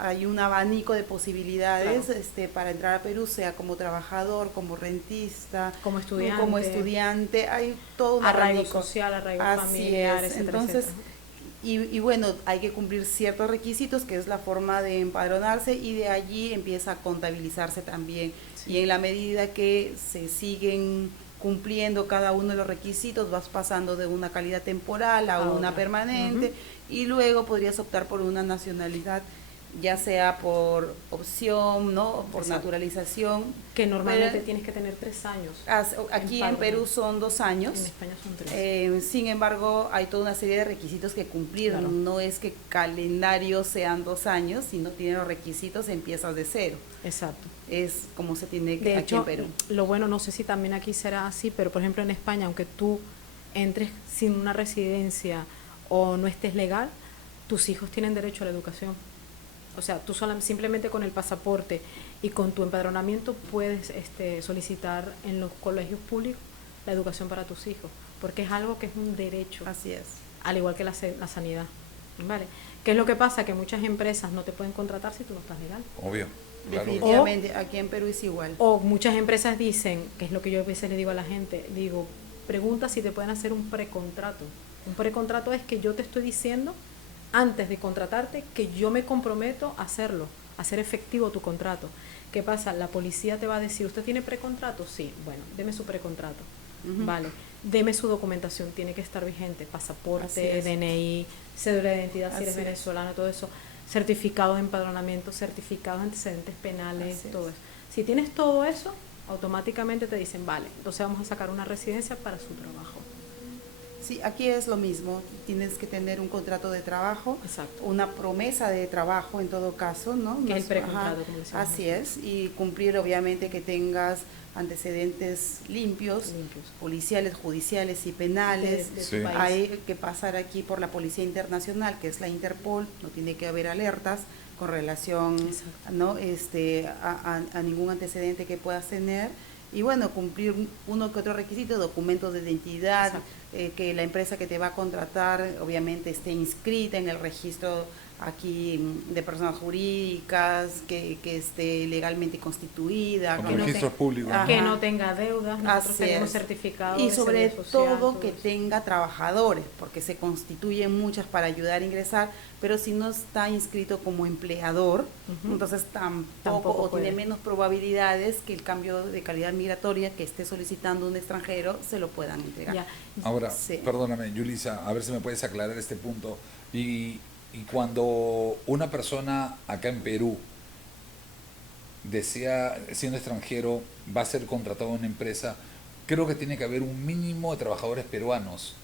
Hay un abanico de posibilidades para entrar a Perú, sea como trabajador, como rentista, como estudiante, hay todo un arraigo abanico social, arraigo familiar, etcétera. Entonces, y bueno, hay que cumplir ciertos requisitos, que es la forma de empadronarse, y de allí empieza a contabilizarse también. Sí. Y en la medida que se siguen cumpliendo cada uno de los requisitos, vas pasando de una calidad temporal a una permanente, y luego podrías optar por una nacionalidad, ya sea por opción, ¿no? Por naturalización. Que normalmente tienes que tener 3 años. Aquí en Perú son 2 años. En España son 3. Sin embargo, hay toda una serie de requisitos que cumplir. Claro. No es que calendario sean 2 años, si no tienes los requisitos empiezas de cero. Exacto. Es como se tiene de aquí hecho, en Perú. Lo bueno, no sé si también aquí será así, pero por ejemplo en España, aunque tú entres sin una residencia o no estés legal, tus hijos tienen derecho a la educación. O sea, tú simplemente con el pasaporte y con tu empadronamiento puedes solicitar en los colegios públicos la educación para tus hijos, porque es algo que es un derecho. Así es. Al igual que la sanidad. ¿Vale? ¿Qué es lo que pasa? Que muchas empresas no te pueden contratar si tú no estás legal. Obvio. Claro. Definitivamente, aquí en Perú es igual. O muchas empresas dicen, que es lo que yo a veces le digo a la gente, pregunta si te pueden hacer un precontrato. Un precontrato es que yo te estoy diciendo antes de contratarte que yo me comprometo a hacerlo, a hacer efectivo tu contrato. ¿Qué pasa? La policía te va a decir, ¿usted tiene precontrato? Sí, bueno, deme su precontrato. Vale, deme su documentación, tiene que estar vigente, pasaporte, DNI, cédula de identidad si eres venezolano, todo eso, certificados de empadronamiento, certificados de antecedentes penales, todo eso. Si tienes todo eso, automáticamente te dicen, vale, entonces vamos a sacar una residencia para su trabajo. Sí, aquí es lo mismo, tienes que tener un contrato de trabajo, exacto, una promesa de trabajo en todo caso, ¿no? Que es el precontrato, como decíamos. Así es, y cumplir obviamente que tengas antecedentes limpios, policiales, judiciales y penales. De tu país. Hay que pasar aquí por la Policía Internacional, que es la Interpol, no tiene que haber alertas con relación, ¿no? a ningún antecedente que puedas tener. Y bueno, cumplir uno que otro requisito, documentos de identidad, que la empresa que te va a contratar obviamente esté inscrita en el registro aquí de personas jurídicas, que esté legalmente constituida. Con registros públicos. Que no tenga deudas, nosotros tenemos certificados. Y sobre todo que tenga trabajadores, porque se constituyen muchas para ayudar a ingresar, pero si no está inscrito como empleador, entonces tampoco o tiene menos probabilidades que el cambio de calidad migratoria que esté solicitando un extranjero se lo puedan entregar. Ya. Ahora, perdóname, Yulisa, a ver si me puedes aclarar este punto. Y cuando una persona acá en Perú desea, siendo extranjero, va a ser contratado en una empresa, creo que tiene que haber un mínimo de trabajadores peruanos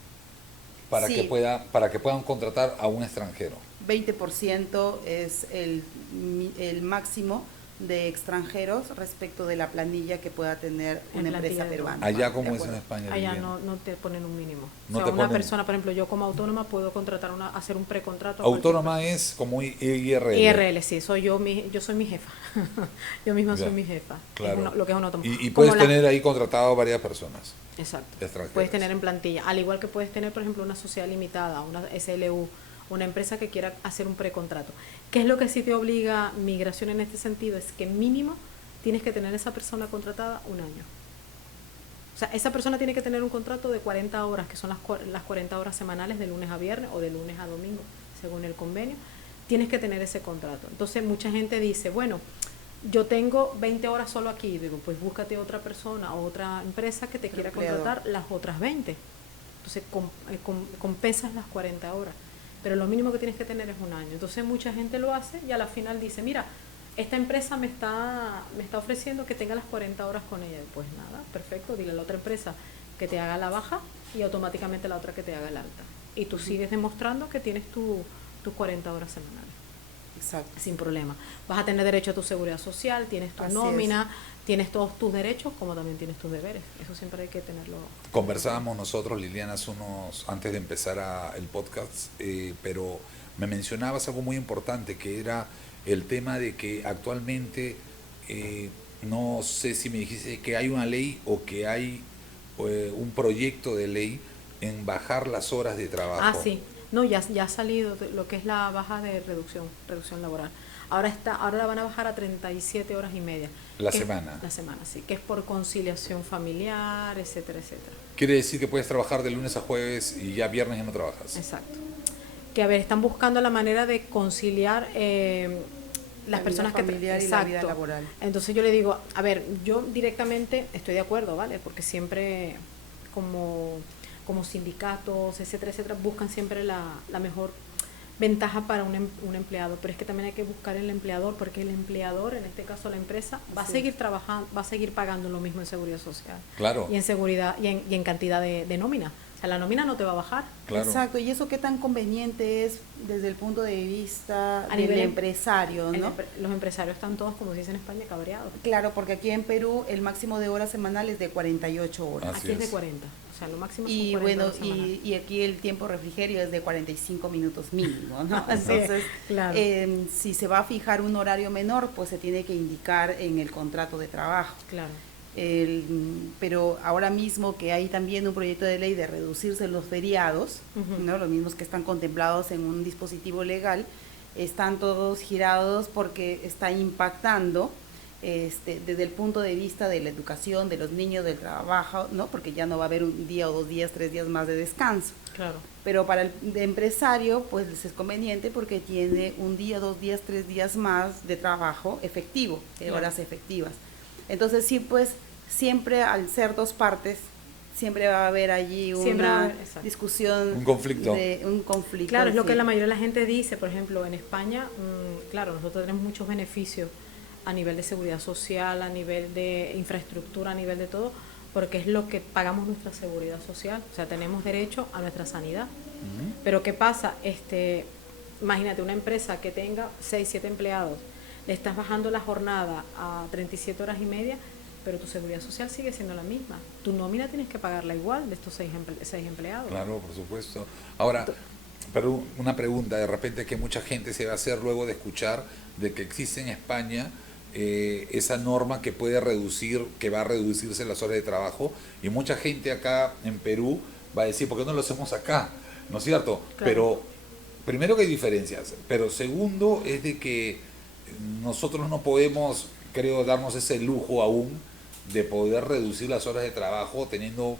para que puedan contratar a un extranjero. 20% es el máximo de extranjeros respecto de la planilla que pueda tener En una empresa plantilla de peruana. Allá ¿De como es en acuerdo? España. Allá Liliana. no te ponen un mínimo. No O te sea, una ponen- persona, por ejemplo, yo como autónoma puedo contratar hacer un precontrato. a Autónoma es como IRL. IRL, sí, yo soy mi jefa. Yo misma soy Ya, mi jefa. claro. Lo que es un autónomo. Y Como puedes tener ahí contratado varias personas Exacto. extranjeras. Puedes tener en plantilla, al igual que puedes tener, por ejemplo, una sociedad limitada, una SLU, una empresa que quiera hacer un precontrato. ¿Qué es lo que sí te obliga migración en este sentido? Es que mínimo tienes que tener esa persona contratada un año. O sea, esa persona tiene que tener un contrato de 40 horas, que son las 40 horas semanales de lunes a viernes o de lunes a domingo, según el convenio. Tienes que tener ese contrato. Entonces, mucha gente dice, bueno, yo tengo 20 horas solo aquí. Digo, pues búscate otra persona o otra empresa que te quiera empleador. contratar las otras 20. Entonces, compensas las 40 horas. Pero lo mínimo que tienes que tener es un año. Entonces, mucha gente lo hace y a la final dice, mira, esta empresa me está ofreciendo que tenga las 40 horas con ella. Pues nada, perfecto, dile a la otra empresa que te haga la baja y automáticamente la otra que te haga el alta. Y tú sigues demostrando que tienes tus 40 horas semanales. Exacto. Sin problema. Vas a tener derecho a tu seguridad social, tienes tu Así nómina, tienes todos tus derechos, como también tienes tus deberes. Eso siempre hay que tenerlo. Conversábamos nosotros, Liliana, antes de empezar el podcast, pero me mencionabas algo muy importante, que era el tema de que actualmente, no sé si me dijiste que hay una ley o que hay un proyecto de ley en bajar las horas de trabajo. Ah, sí. No, ya ha salido lo que es la baja de reducción laboral. Ahora la van a bajar a 37 horas y media. La semana. La semana, sí, que es por conciliación familiar, etcétera, etcétera. Quiere decir que puedes trabajar de lunes a jueves y ya viernes ya no trabajas. Exacto. Que a ver, están buscando la manera de conciliar las La personas vida que familiar y la vida laboral. Entonces yo le digo, a ver, yo directamente estoy de acuerdo, ¿vale? Porque siempre como sindicatos, etcétera, etcétera, buscan siempre la mejor ventaja para un empleado, pero es que también hay que buscar el empleador, porque el empleador, en este caso la empresa, va a seguir trabajando, va a seguir pagando lo mismo en seguridad social. Claro. Y en seguridad y en cantidad de nómina. O sea, la nómina no te va a bajar. Claro. Exacto, y eso qué tan conveniente es desde el punto de vista A del nivel empresario, ¿no? Los empresarios están todos, como se dice en España, cabreados. Claro, porque aquí en Perú el máximo de horas semanales es de 48 horas. Así Aquí es de es. 40. O sea, lo máximo son Y 40 bueno, horas semanales. y aquí el tiempo refrigerio es de 45 minutos mínimo, ¿no? Sí, Entonces, claro. si se va a fijar un horario menor, pues se tiene que indicar en el contrato de trabajo. Claro. Pero ahora mismo que hay también un proyecto de ley de reducirse los feriados, Ujú. ¿no? Los mismos que están contemplados en un dispositivo legal, están todos girados porque está impactando desde el punto de vista de la educación de los niños, del trabajo, ¿no? Porque ya no va a haber un día o 2 días, 3 días más de descanso. Claro. Pero para el empresario, pues es conveniente porque tiene un día, 2 días, 3 días más de trabajo efectivo, de Claro. horas efectivas. Entonces sí, pues siempre al ser dos partes, siempre va a haber allí Siempre va a una haber, exacto. discusión. Un conflicto. Un conflicto. Claro, es lo sí. que la mayoría de la gente dice. Por ejemplo, en España, claro, nosotros tenemos muchos beneficios a nivel de seguridad social, a nivel de infraestructura, a nivel de todo, porque es lo que pagamos nuestra seguridad social. O sea, tenemos derecho a nuestra sanidad. Ujú. Pero ¿qué pasa? Imagínate una empresa que tenga 6, 7 empleados, le estás bajando la jornada a 37 horas y media, pero tu seguridad social sigue siendo la misma. Tu nómina tienes que pagarla igual de estos 6 empleados. Claro, por supuesto. Ahora, pero una pregunta, de repente que mucha gente se va a hacer luego de escuchar de que existe en España esa norma que puede reducir, que va a reducirse las horas de trabajo, y mucha gente acá en Perú va a decir, ¿por qué no lo hacemos acá? ¿No es cierto? Claro. Pero primero que hay diferencias, pero segundo es de que nosotros no podemos, creo, darnos ese lujo aún de poder reducir las horas de trabajo teniendo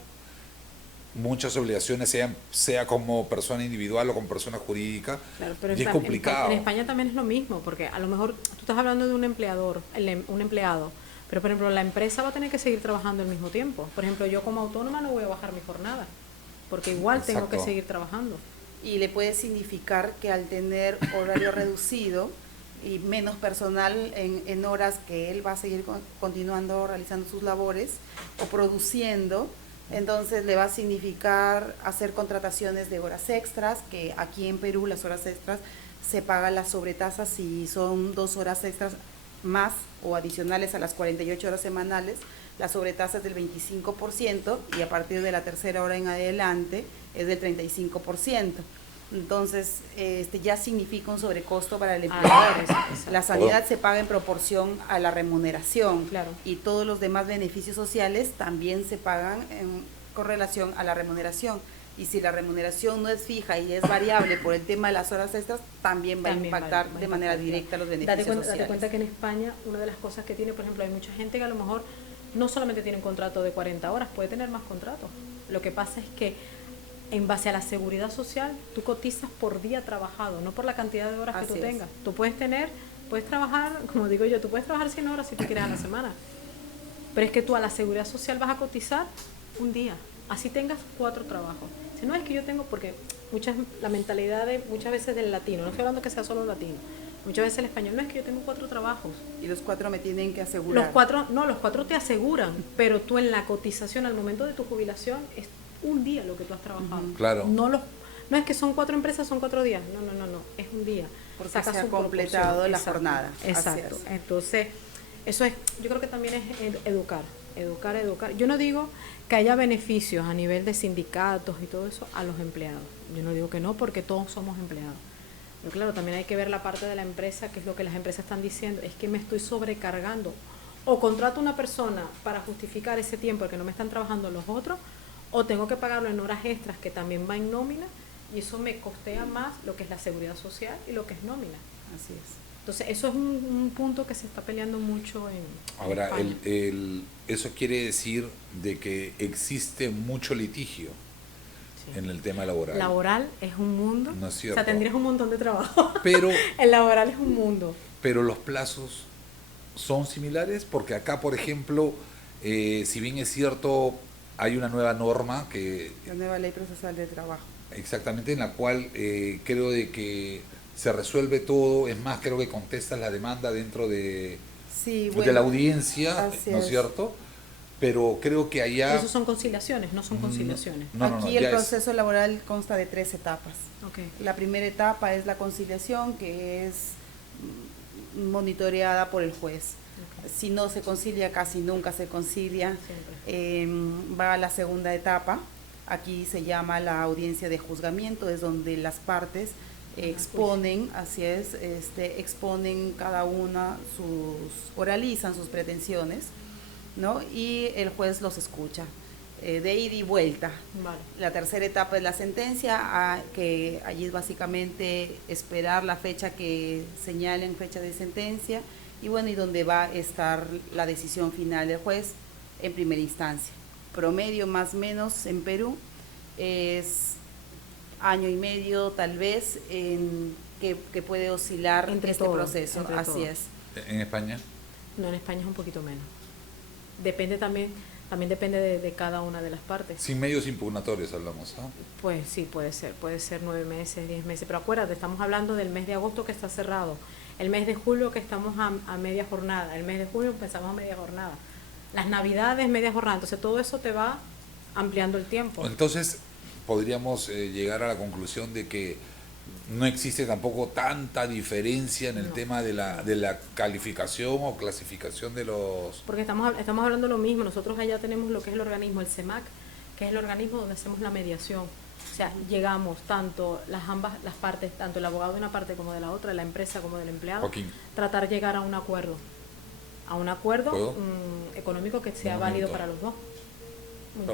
muchas obligaciones, sea como persona individual o como persona jurídica, Claro, pero y es complicado. En España también es lo mismo, porque a lo mejor tú estás hablando de un empleador, un empleado, pero por ejemplo la empresa va a tener que seguir trabajando al mismo tiempo. Por ejemplo, yo como autónoma no voy a bajar mi jornada, porque igual tengo que Exacto. seguir trabajando. Y le puede significar que al tener horario reducido y menos personal en horas que él va a seguir continuando realizando sus labores o produciendo, entonces le va a significar hacer contrataciones de horas extras, que aquí en Perú las horas extras se pagan las sobretasas si son 2 horas extras más o adicionales a las 48 horas semanales, la sobretasa es del 25% y a partir de la tercera hora en adelante es del 35%. Entonces, ya significa un sobrecosto para el empleador. La sanidad se paga en proporción a la remuneración, claro, y todos los demás beneficios sociales también se pagan con relación a la remuneración. Y si la remuneración no es fija y es variable por el tema de las horas extras, también va a impactar de manera directa los beneficios sociales. Date cuenta que en España una de las cosas que tiene, por ejemplo, hay mucha gente que a lo mejor no solamente tiene un contrato de 40 horas, puede tener más contratos. Lo que pasa es que en base a la seguridad social, tú cotizas por día trabajado, no por la cantidad de horas que tú tengas. Tú puedes trabajar, como digo yo, tú puedes trabajar 100 horas si tú quieres a la semana, pero es que tú a la seguridad social vas a cotizar un día, así tengas 4 trabajos. Si no, es que yo tengo, porque la mentalidad de muchas veces del latino, no estoy hablando que sea solo latino, muchas veces el español, no, es que yo tengo 4 trabajos. Y los 4 me tienen que asegurar. Los 4 te aseguran, pero tú en la cotización al momento de tu jubilación es un día lo que tú has trabajado. Claro. No es que son 4 empresas, son 4 días. No, es un día. Porque sacas se ha completado la jornada. Exacto. Entonces, eso es, yo creo que también es educar. Yo no digo que haya beneficios a nivel de sindicatos y todo eso a los empleados. Yo no digo que no, porque todos somos empleados. Pero claro, también hay que ver la parte de la empresa, que es lo que las empresas están diciendo, es que me estoy sobrecargando. O contrato a una persona para justificar ese tiempo que no me están trabajando los otros, o tengo que pagarlo en horas extras que también va en nómina, y eso me costea más lo que es la seguridad social y lo que es nómina. Así es. Entonces eso es un punto que se está peleando mucho en Ahora, España. eso quiere decir de que existe mucho litigio en el tema laboral. Laboral es un mundo, no es cierto. O sea, tendrías un montón de trabajo, pero el laboral es un mundo. Pero los plazos son similares, porque acá, por ejemplo, si bien es cierto, hay una nueva norma que... La nueva ley procesal de trabajo. Exactamente, en la cual creo de que se resuelve todo, es más, creo que contestas la demanda dentro de la audiencia, ¿no es cierto? Pero creo que allá... Eso son conciliaciones, no son conciliaciones. Aquí el proceso laboral consta de 3 etapas. Okay. La primera etapa es la conciliación, que es monitoreada por el juez. Okay. Si no se concilia, casi nunca se concilia. Va a la segunda etapa. Aquí se llama la audiencia de juzgamiento, es donde las partes exponen, exponen cada una oralizan sus pretensiones, ¿no? Y el juez los escucha, de ida y vuelta. Vale. La tercera etapa es la sentencia, que allí es básicamente esperar la fecha que señalen, fecha de sentencia, y bueno, y donde va a estar la decisión final del juez en primera instancia. Promedio más o menos en Perú es año y medio tal vez que puede oscilar entre este proceso. Así todo. es. ¿En España? No, en España es un poquito menos. Depende también depende de cada una de las partes. Sin medios impugnatorios hablamos, ¿ah? Pues sí, puede ser 9 meses, 10 meses, pero acuérdate, estamos hablando del mes de agosto que está cerrado, el mes de julio que estamos a media jornada, el mes de junio empezamos a media jornada, las navidades media jornada, entonces todo eso te va ampliando el tiempo. Entonces podríamos llegar a la conclusión de que no existe tampoco tanta diferencia en el tema de la calificación o clasificación de los... Porque estamos hablando de lo mismo. Nosotros allá tenemos lo que es el organismo, el CEMAC, que es el organismo donde hacemos la mediación. O sea, llegamos tanto las partes, tanto el abogado de una parte como de la otra, de la empresa como del empleado, Joaquín, tratar de llegar a un acuerdo económico que sea válido para los dos.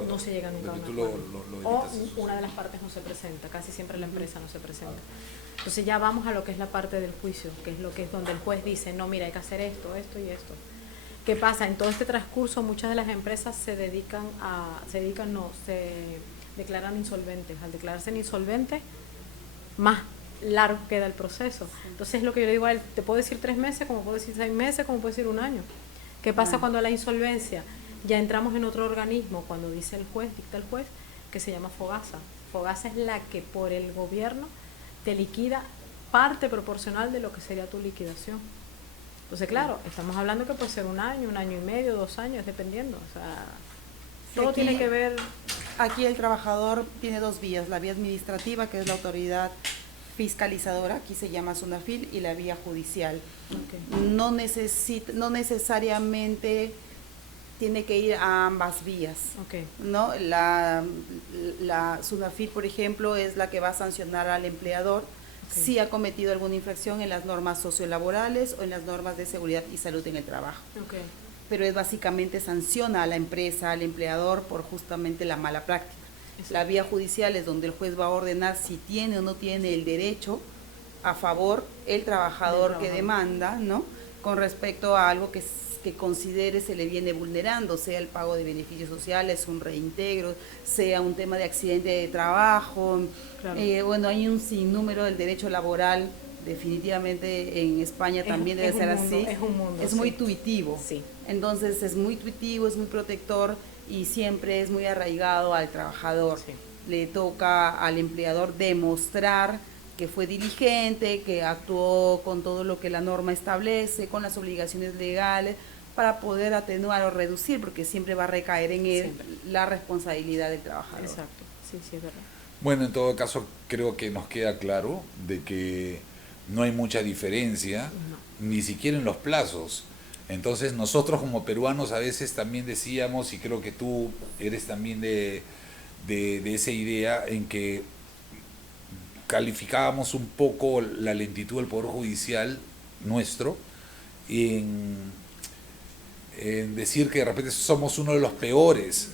No se llega nunca a un acuerdo. O una de las partes no se presenta, casi siempre la empresa no se presenta. Entonces ya vamos a lo que es la parte del juicio, que es donde el juez dice, no, mira, hay que hacer esto y esto. ¿Qué pasa? En todo este transcurso muchas de las empresas se declaran insolventes. Al declararse insolventes, más largo queda el proceso. Entonces lo que yo le digo a él, te puedo decir 3 meses, como puedo decir 6 meses, como puedo decir 1 año. ¿Qué pasa cuando la insolvencia? Ya entramos en otro organismo, cuando dicta el juez, que se llama FOGASA. FOGASA es la que por el gobierno te liquida parte proporcional de lo que sería tu liquidación. Entonces, claro, estamos hablando que puede ser 1 año, 1 año y medio, 2 años, dependiendo. O sea, todo aquí tiene que ver... Aquí el trabajador tiene 2 vías, la vía administrativa, que es la autoridad fiscalizadora, aquí se llama SUNAFIL, y la vía judicial. Ok. No necesariamente tiene que ir a ambas vías, Ok. ¿no? La SUNAFIL, por ejemplo, es la que va a sancionar al empleador si ha cometido alguna infracción en las normas sociolaborales o en las normas de seguridad y salud en el trabajo. Ok. Pero es básicamente sanciona a la empresa, al empleador, por justamente la mala práctica. Exacto. La vía judicial es donde el juez va a ordenar si tiene o no tiene el derecho a favor el trabajador que demanda, ¿no? Con respecto a algo que considere se le viene vulnerando, sea el pago de beneficios sociales, un reintegro, sea un tema de accidente de trabajo. Claro. Bueno, hay un sinnúmero del derecho laboral, definitivamente en España también debe ser así. Es un mundo. Es muy intuitivo. Sí. Entonces es muy intuitivo, es muy protector y siempre es muy arraigado al trabajador. Sí. Le toca al empleador demostrar que fue diligente, que actuó con todo lo que la norma establece, con las obligaciones legales, para poder atenuar o reducir, porque siempre va a recaer en él la responsabilidad del trabajador. Exacto, sí, sí, es verdad. Bueno, en todo caso creo que nos queda claro de que no hay mucha diferencia, ni siquiera en los plazos. Entonces nosotros como peruanos a veces también decíamos, y creo que tú eres también de esa idea, en que calificábamos un poco la lentitud del Poder Judicial nuestro, en decir que de repente somos uno de los peores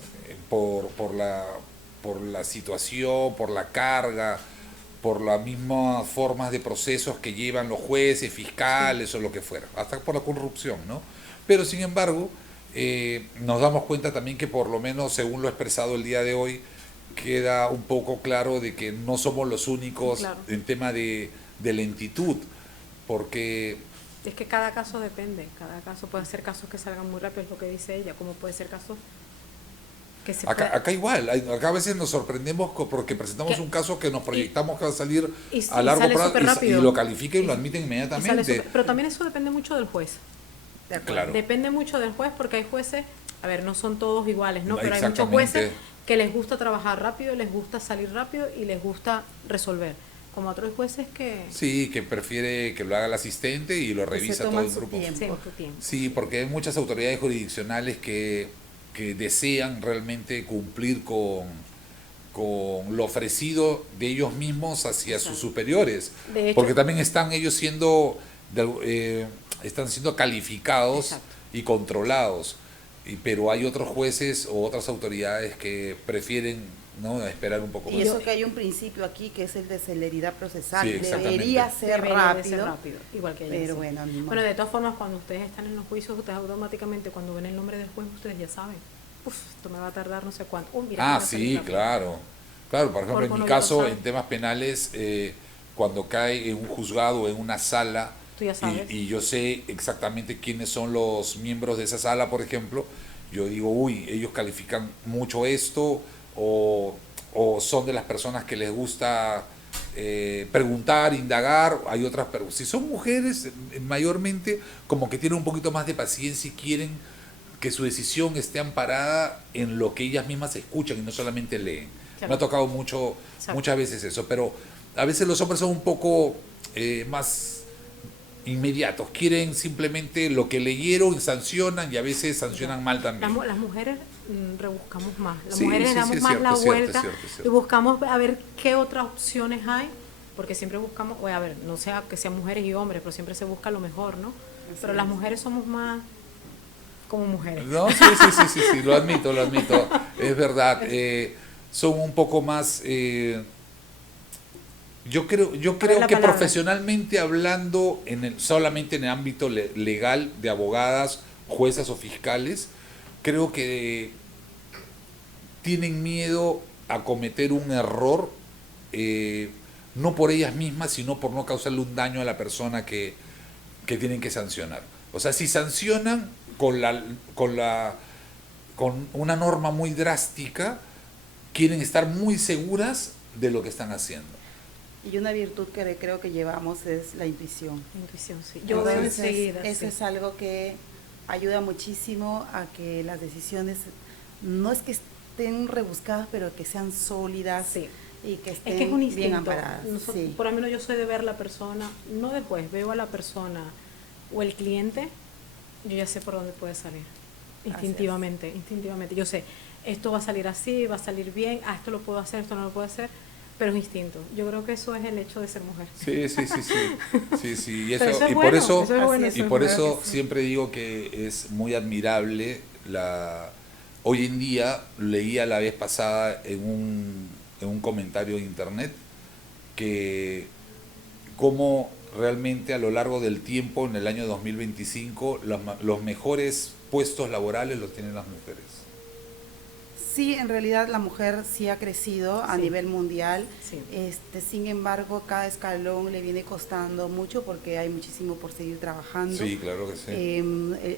por la situación, por la carga, por las mismas formas de procesos que llevan los jueces, fiscales o lo que fuera, hasta por la corrupción, ¿no? Pero sin embargo, nos damos cuenta también que por lo menos según lo expresado el día de hoy, queda un poco claro de que no somos los únicos en tema de lentitud, porque es que cada caso depende, cada caso puede ser casos que salgan muy rápido, es lo que dice ella, como puede ser casos que se acá igual, acá a veces nos sorprendemos porque presentamos un caso que nos proyectamos que va a salir a largo plazo y lo califican y lo admiten inmediatamente. Pero también eso depende mucho del juez. Claro. Depende mucho del juez porque hay jueces, a ver, no son todos iguales, ¿no? Pero hay muchos jueces que les gusta trabajar rápido, les gusta salir rápido y les gusta resolver. Como otros jueces que... Sí, que prefiere que lo haga el asistente y lo revisa todo el grupo. Sí, porque hay muchas autoridades jurisdiccionales que desean realmente cumplir con lo ofrecido de ellos mismos hacia sus superiores. De hecho, porque también están ellos siendo calificados y controlados. Pero hay otros jueces o otras autoridades que prefieren, ¿no?, esperar un poco más. Y eso que hay un principio aquí que es el de celeridad procesal. Sí, debería ser rápido, igual que pero bueno, bueno, de todas formas, cuando ustedes están en los juicios, ustedes automáticamente cuando ven el nombre del juez, ustedes ya saben, esto me va a tardar no sé cuánto. Sí, claro. Claro, por ejemplo, en mi caso, en temas penales, cuando cae en un juzgado o en una sala, y yo sé exactamente quiénes son los miembros de esa sala, por ejemplo, yo digo, uy, ellos califican mucho esto, o son de las personas que les gusta preguntar, indagar. Hay otras, pero si son mujeres, mayormente como que tienen un poquito más de paciencia y quieren que su decisión esté amparada en lo que ellas mismas escuchan y no solamente leen. Claro. Me ha tocado muchas veces eso, pero a veces los hombres son un poco más inmediatos, quieren simplemente lo que leyeron y sancionan, y a veces sancionan mal también. Las mujeres rebuscamos más, las mujeres damos más la vuelta y buscamos a ver qué otras opciones hay, porque siempre buscamos, a ver, no sea que sean mujeres y hombres, pero siempre se busca lo mejor, ¿no? Pero las mujeres somos más como mujeres. No, sí, lo admito, es verdad, son un poco más... Yo creo que profesionalmente hablando, solamente en el ámbito legal de abogadas, juezas o fiscales, creo que tienen miedo a cometer un error, no por ellas mismas, sino por no causarle un daño a la persona que tienen que sancionar. O sea, si sancionan con una norma muy drástica, quieren estar muy seguras de lo que están haciendo. Y una virtud que creo que llevamos es la intuición. Intuición, sí. Yo veo enseguida. Eso es algo que ayuda muchísimo a que las decisiones no es que estén rebuscadas, pero que sean sólidas, y que Es que es estén un bien instinto. amparadas. Sí. Por lo menos yo soy de ver la persona, no después, veo a la persona o el cliente, yo ya sé por dónde puede salir. Instintivamente, instintivamente. Yo sé, esto va a salir así, va a salir bien, esto lo puedo hacer, esto no lo puedo hacer, pero es instinto. Yo creo que eso es el hecho de ser mujer. Sí, sí, sí, sí. Sí, sí. Y, Pero eso es y bueno, por eso, eso es bueno, Así es. y eso es por bueno. eso que sí. siempre digo que es muy admirable la. Hoy en día leía la vez pasada en un comentario de internet que cómo realmente a lo largo del tiempo, en el año 2025, los mejores puestos laborales los tienen las mujeres. Sí, en realidad la mujer sí ha crecido a Sí. nivel mundial. Sí. Sin embargo, cada escalón le viene costando mucho porque hay muchísimo por seguir trabajando. Sí, claro que sí.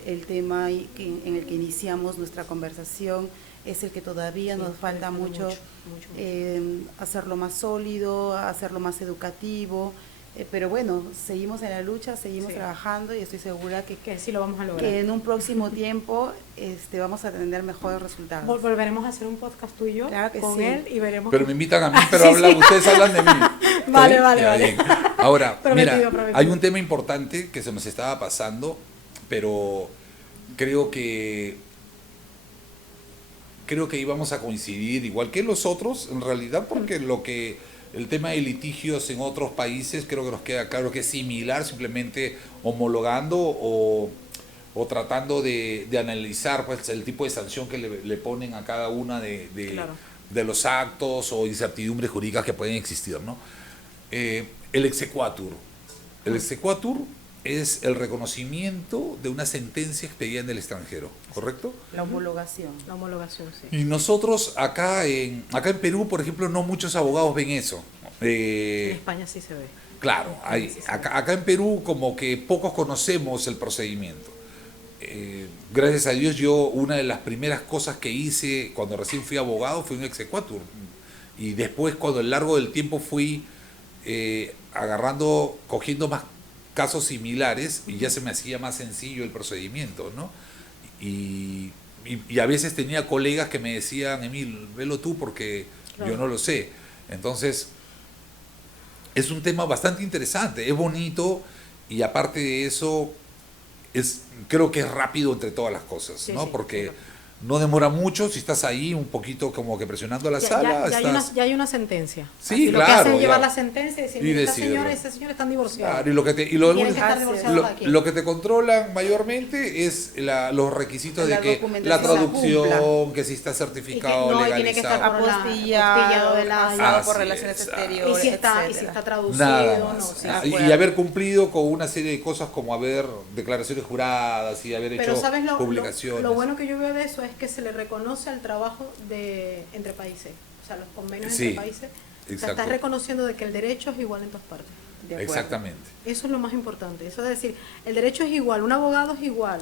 El tema en el que iniciamos nuestra conversación es el que todavía Sí, nos falta mucho, mucho. hacerlo más sólido, hacerlo más educativo. Pero bueno, seguimos en la lucha, seguimos Sí. trabajando y estoy segura Que sí lo vamos a lograr. que en un próximo tiempo vamos a tener mejores resultados. Volveremos a hacer un podcast tú y yo Claro que con sí. él y veremos. Pero me invitan a mí, pero Sí, hablan, sí. ustedes hablan de mí. ¿Está Vale, bien? vale, Ya, vale. bien. Ahora, Prometido, mira, prometido. hay un tema importante que se nos estaba pasando, pero creo que íbamos a coincidir igual que los otros, en realidad, porque el tema de litigios en otros países creo que nos queda claro que es similar, simplemente homologando o tratando de analizar pues el tipo de sanción que le ponen a cada una Claro. de los actos o incertidumbres jurídicas que pueden existir, ¿no? El exequatur. El exequatur es el reconocimiento de una sentencia expedida en el extranjero, ¿correcto? La homologación. La homologación, sí. Y nosotros acá en Perú, por ejemplo, no muchos abogados ven eso. En España sí se ve. Claro, acá en Perú como que pocos conocemos el procedimiento. Gracias a Dios yo una de las primeras cosas que hice cuando recién fui abogado fue un exequatur. Y después cuando a lo largo del tiempo fui cogiendo más casos similares y ya se me hacía más sencillo el procedimiento, ¿no? Y a veces tenía colegas que me decían, Emil, velo tú porque Claro. yo no lo sé. Entonces, es un tema bastante interesante, es bonito y aparte de eso, creo que es rápido entre todas las cosas, Sí, ¿no? sí, Porque claro. no demora mucho, si estás ahí un poquito como que presionando la sala, Ya hay una sentencia. Sí, Así, claro, Lo que hacen es ya. llevar la sentencia y decir, Y mira, esta decirlo. señora y ese señor están divorciados. Claro, y Tienen que estar divorciados aquí. lo que te controlan mayormente es los requisitos La de que documentación la se traducción, que si está certificado, y tiene que estar legalizado. Apostillado del año. pasado por Así relaciones es. exteriores, Y si está etcétera. traducido Nada o no. más. Sí. Y haber cumplido con una serie de cosas como haber declaraciones juradas y haber Pero hecho ¿sabes publicaciones. lo bueno que yo veo de eso es que se le reconoce al trabajo entre países, o sea, los convenios Sí, entre países. O sea, exacto. estás reconociendo de que el derecho es igual en todas partes. De acuerdo. Exactamente. Eso es lo más importante. Eso es decir, el derecho es igual, un abogado es igual.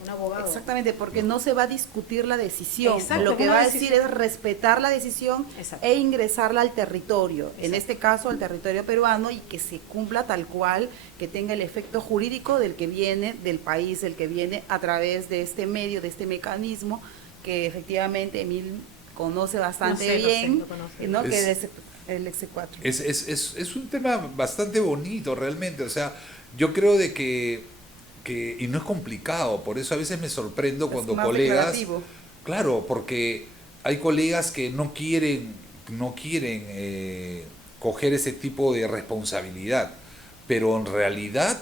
Un abogado. Exactamente, porque no se va a discutir la decisión. Exacto, Lo es que una va a decir decisión. es respetar la decisión Exacto. e ingresarla al territorio, en Exacto. este caso al territorio peruano, y que se cumpla tal cual, que tenga el efecto jurídico del que viene, del país del que viene a través de este medio, de este mecanismo, que efectivamente Emil conoce bastante Lo sé, bien, lo conoce. ¿no? Es- Que es el exequatur. Es un tema bastante bonito realmente, o sea, yo creo de y no es complicado, por eso a veces me sorprendo Es cuando más colegas, declarativo. claro, porque hay colegas que no quieren coger ese tipo de responsabilidad, pero en realidad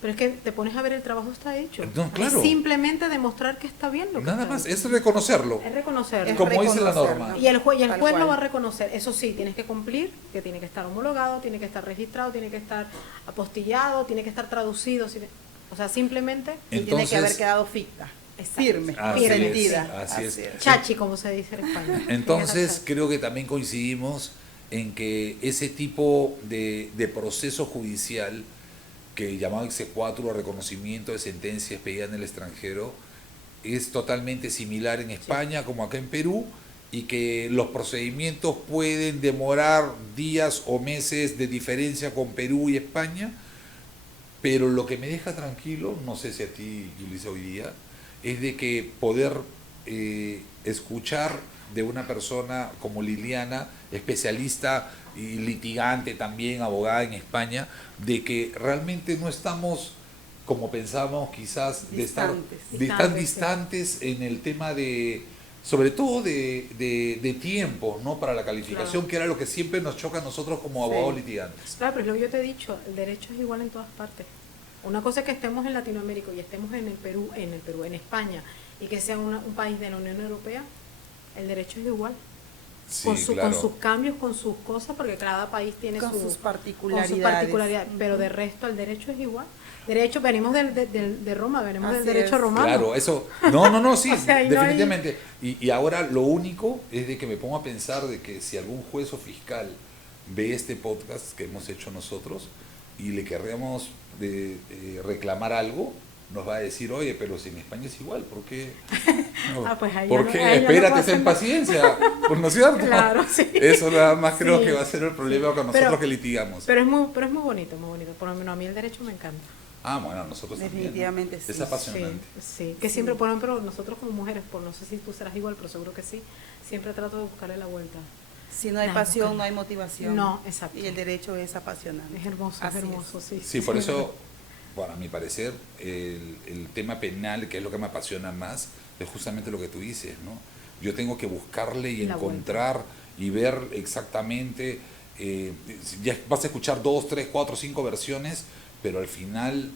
Pero es que te pones a ver, el trabajo está hecho. No, claro. Es simplemente demostrar que está bien lo que nada está más, hecho. es reconocerlo, Es reconocerlo. Es como dice la reconocerlo. norma. Y el juez Tal lo cual. va a reconocer. Eso sí, tienes que cumplir, que tiene que estar homologado, tiene que estar registrado, tiene que estar apostillado, tiene que estar traducido. O sea, simplemente Y tiene que Entonces- haber quedado ficta, Exacto. firme, Así Firme, sentida. Así es. chachi, como se dice en España. Entonces Chachi. creo que también coincidimos en que ese tipo de proceso judicial que llamado exequatur o reconocimiento de sentencia expedida en el extranjero es totalmente similar en España como acá en Perú y que los procedimientos pueden demorar días o meses de diferencia con Perú y España, pero lo que me deja tranquilo, no sé si a ti, Yulisa, hoy día, es de que poder escuchar de una persona como Liliana, especialista y litigante también, abogada en España, de que realmente no estamos como pensábamos quizás de estar tan distantes en el tema de, sobre todo de tiempos, ¿no? Para la calificación, que era lo que siempre nos choca a nosotros como abogados litigantes. Claro, pero es lo que yo te he dicho, el derecho es igual en todas partes. Una cosa es que estemos en Latinoamérica y estemos en el Perú, en España, y que sea un país de la Unión Europea, el derecho es igual. Sí, con claro. sus cambios, con sus cosas, porque cada país tiene sus particularidades. Pero de resto el derecho es igual. Derecho, venimos de Roma, venimos del Así derecho es. romano. Claro, eso, no, sí, O sea, ahí definitivamente. Y ahora lo único es de que me pongo a pensar de que si algún juez o fiscal ve este podcast que hemos hecho nosotros y le querríamos reclamar algo, nos va a decir, oye, pero si en España es igual, ¿por qué? No, Pues ahí ¿por yo no- qué? ahí yo no Espérate, puedo ten hacer paciencia, pues, ¿no es cierto? Claro, sí. Eso nada más creo Sí. que va a ser el problema con nosotros que litigamos. Pero es muy bonito, muy bonito. Por lo menos a mí el derecho me encanta. Ah, bueno, nosotros Definitivamente también, ¿no? sí. Es apasionante. Sí. Que siempre, por ejemplo, nosotros como mujeres, por no sé si tú serás igual, pero seguro que sí, siempre trato de buscarle la vuelta. Si no hay pasión, no hay motivación. No, exacto. Y el derecho es apasionante. Es hermoso, Así es hermoso, sí. Sí, por eso, para mi parecer, el tema penal, que es lo que me apasiona más, es justamente lo que tú dices, ¿no? Yo tengo que buscarle y La encontrar y ver exactamente, ya vas a escuchar 2, 3, 4, 5 versiones, pero al final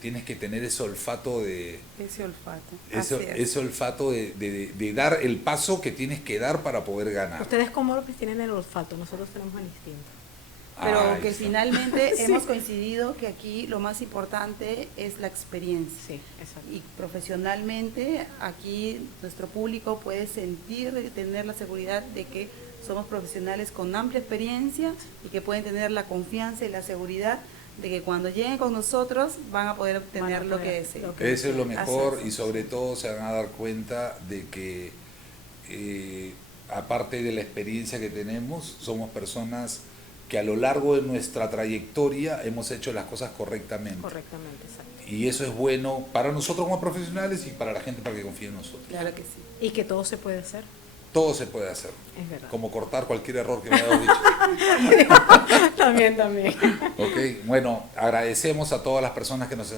tienes que tener ese olfato Ese olfato. Así es. ese olfato de dar el paso que tienes que dar para poder ganar. Ustedes como hombres tienen el olfato, nosotros tenemos el instinto. Pero Ahí que está. finalmente Sí. hemos coincidido que aquí lo más importante es la experiencia. Sí, exacto. Y profesionalmente aquí nuestro público puede sentir y tener la seguridad de que somos profesionales con amplia experiencia y que pueden tener la confianza y la seguridad de que cuando lleguen con nosotros van a poder obtener Van a lo poder- que deseen. lo que- Eso es lo mejor Así es. y sobre todo se van a dar cuenta de que aparte de la experiencia que tenemos, somos personas que a lo largo de nuestra trayectoria hemos hecho las cosas correctamente. Correctamente, exacto. Y eso es bueno para nosotros como profesionales y para la gente para que confíe en nosotros. Claro que sí. Y que todo se puede hacer, Todo se puede hacer, es verdad. como cortar cualquier error que me hayas dicho. También. Ok, bueno, agradecemos a todas las personas que nos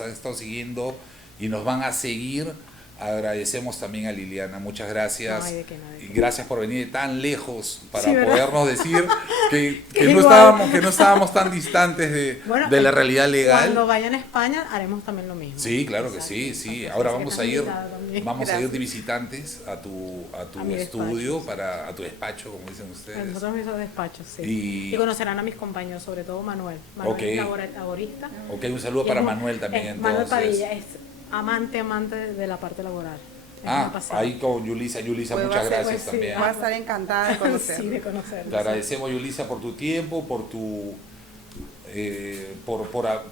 han estado siguiendo y nos van a seguir. Agradecemos también a Liliana, muchas gracias. No hay de qué, no hay de Y qué. gracias por venir de tan lejos para Sí, ¿verdad? podernos decir que Igual. no estábamos tan distantes Bueno, de la realidad legal. Cuando vayan a España haremos también lo mismo. Sí, claro que Exacto. sí, sí. Entonces, Ahora sí, vamos estás a ir, invitada también. vamos a ir Gracias. de visitantes a tu A mi estudio, despacho, a tu despacho, como dicen ustedes. Nosotros mismos despachos, sí. Y- Y conocerán a mis compañeros, sobre todo Manuel. Manuel Ok. es laborista. Ok, un saludo Y para es un- Manuel también. Manuel entonces. Padilla es amante de la parte laboral. Es Ah, una pasada. ahí con Yulisa. Yulisa, Pues muchas va a ser- gracias pues sí, también. Va a estar encantada de conocer. Sí, de conocerlo. Te agradecemos, Yulisa, por tu tiempo, por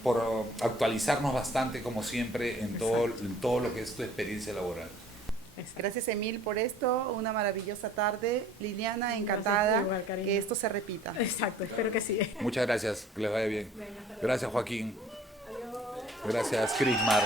por actualizarnos bastante, como siempre, en todo lo que es tu experiencia laboral. Exacto. Gracias, Emil, por esto. Una maravillosa tarde. Liliana, Gracias, encantada igual, cariño. que esto se repita. Exacto, espero que sí. Muchas gracias, que les vaya bien. Venga, hasta luego. Gracias, Joaquín. Gracias, Crismar.